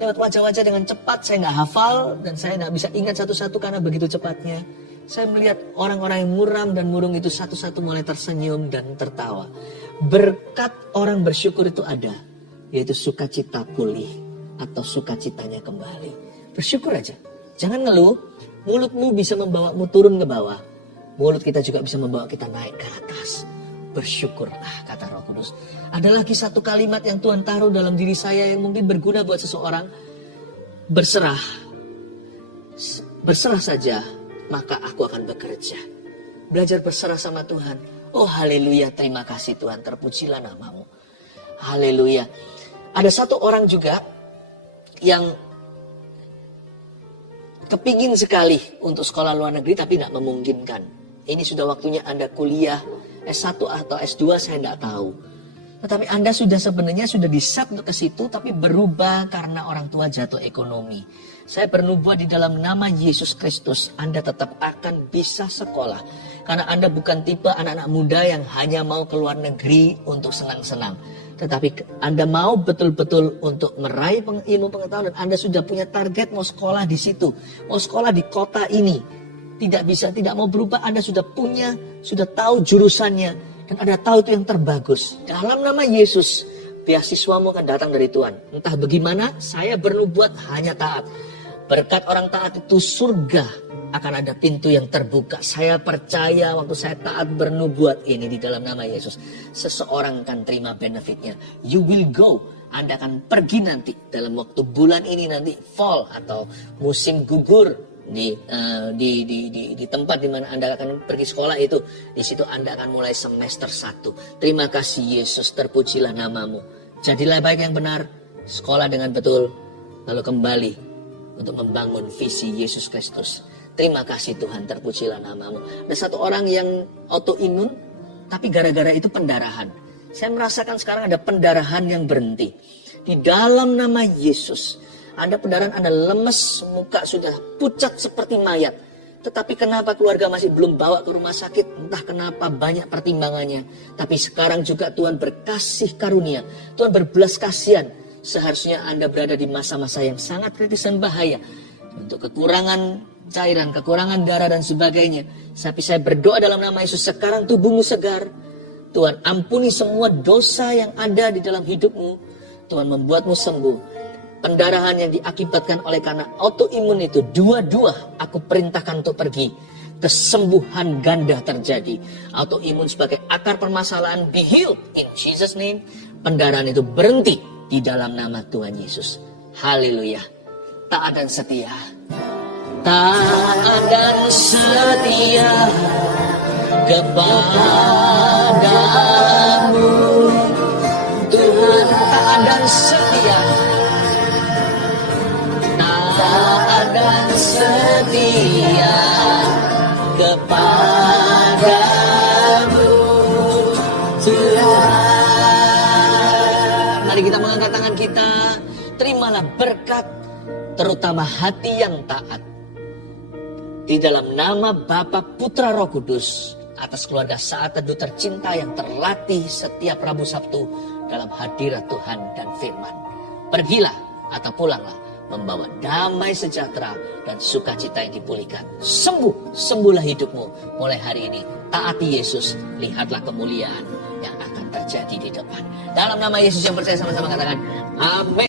lewat wajah-wajah dengan cepat. Saya nggak hafal dan saya nggak bisa ingat satu-satu karena begitu cepatnya. Saya melihat orang-orang yang muram dan murung itu satu-satu mulai tersenyum dan tertawa. Berkat orang bersyukur itu ada, yaitu sukacita pulih atau sukacitanya kembali. Bersyukur aja, jangan ngeluh. Mulutmu bisa membawamu turun ke bawah. Mulut kita juga bisa membawa kita naik ke atas. Bersyukurlah, kata Roh Kudus. Ada lagi satu kalimat yang Tuhan taruh dalam diri saya yang mungkin berguna buat seseorang. Berserah. Berserah saja, maka aku akan bekerja. Belajar berserah sama Tuhan. Oh haleluya, terima kasih Tuhan, terpujilah namamu. Haleluya. Ada satu orang juga yang kepingin sekali untuk sekolah luar negeri tapi tidak memungkinkan. Ini sudah waktunya Anda kuliah S1 atau S2, saya tidak tahu. Tetapi Anda sebenarnya sudah di-set untuk ke situ, tapi berubah karena orang tua jatuh ekonomi. Saya bernubuat di dalam nama Yesus Kristus, Anda tetap akan bisa sekolah. Karena Anda bukan tipe anak-anak muda yang hanya mau keluar negeri untuk senang-senang. Tetapi Anda mau betul-betul untuk meraih ilmu pengetahuan dan Anda sudah punya target mau sekolah di situ. Mau sekolah di kota ini. Tidak mau berubah, Anda sudah tahu jurusannya. Dan Anda tahu itu yang terbagus. Dalam nama Yesus, beasiswamu akan datang dari Tuhan. Entah bagaimana, saya bernubuat hanya taat. Berkat orang taat itu surga akan ada pintu yang terbuka. Saya percaya waktu saya taat bernubuat ini di dalam nama Yesus. Seseorang akan terima benefitnya. You will go. Anda akan pergi nanti dalam waktu bulan ini nanti fall atau musim gugur. Di tempat di mana Anda akan pergi sekolah itu, di situ Anda akan mulai semester 1. Terima kasih Yesus, terpujilah namamu. Jadilah baik yang benar, sekolah dengan betul, lalu kembali untuk membangun visi Yesus Kristus. Terima kasih Tuhan, terpujilah namamu. Ada satu orang yang autoimun, tapi gara-gara itu pendarahan. Saya merasakan sekarang ada pendarahan yang berhenti. Di dalam nama Yesus, Anda pendarahan, Anda lemes, muka sudah pucat seperti mayat. Tetapi kenapa keluarga masih belum bawa ke rumah sakit? Entah kenapa, banyak pertimbangannya. Tapi sekarang juga Tuhan berkasih karunia. Tuhan berbelas kasihan. Seharusnya Anda berada di masa-masa yang sangat kritis dan bahaya. Untuk kekurangan cairan, kekurangan darah dan sebagainya. Tapi saya berdoa dalam nama Yesus, sekarang tubuhmu segar. Tuhan ampuni semua dosa yang ada di dalam hidupmu. Tuhan membuatmu sembuh. Pendarahan yang diakibatkan oleh karena autoimun itu, dua-dua aku perintahkan untuk pergi. Kesembuhan ganda terjadi. Autoimun sebagai akar permasalahan, be healed in Jesus name. Pendarahan itu berhenti di dalam nama Tuhan Yesus. Haleluya. Taat dan setia. Taat dan setia kepadamu Tuhan, taat dan setia. Taat dan setia kepadamu Tuhan. Mari kita mengangkat tangan kita. Terimalah berkat, terutama hati yang taat. Di dalam nama Bapa, Putra, Roh Kudus, atas keluarga Saat Teduh tercinta yang terlatih setiap Rabu Sabtu dalam hadirat Tuhan dan firman. Pergilah atau pulanglah membawa damai sejahtera dan sukacita yang dipulihkan. Sembuhlah hidupmu mulai hari ini. Taati Yesus, lihatlah kemuliaan yang akan terjadi di depan. Dalam nama Yesus yang percaya, sama-sama katakan amin.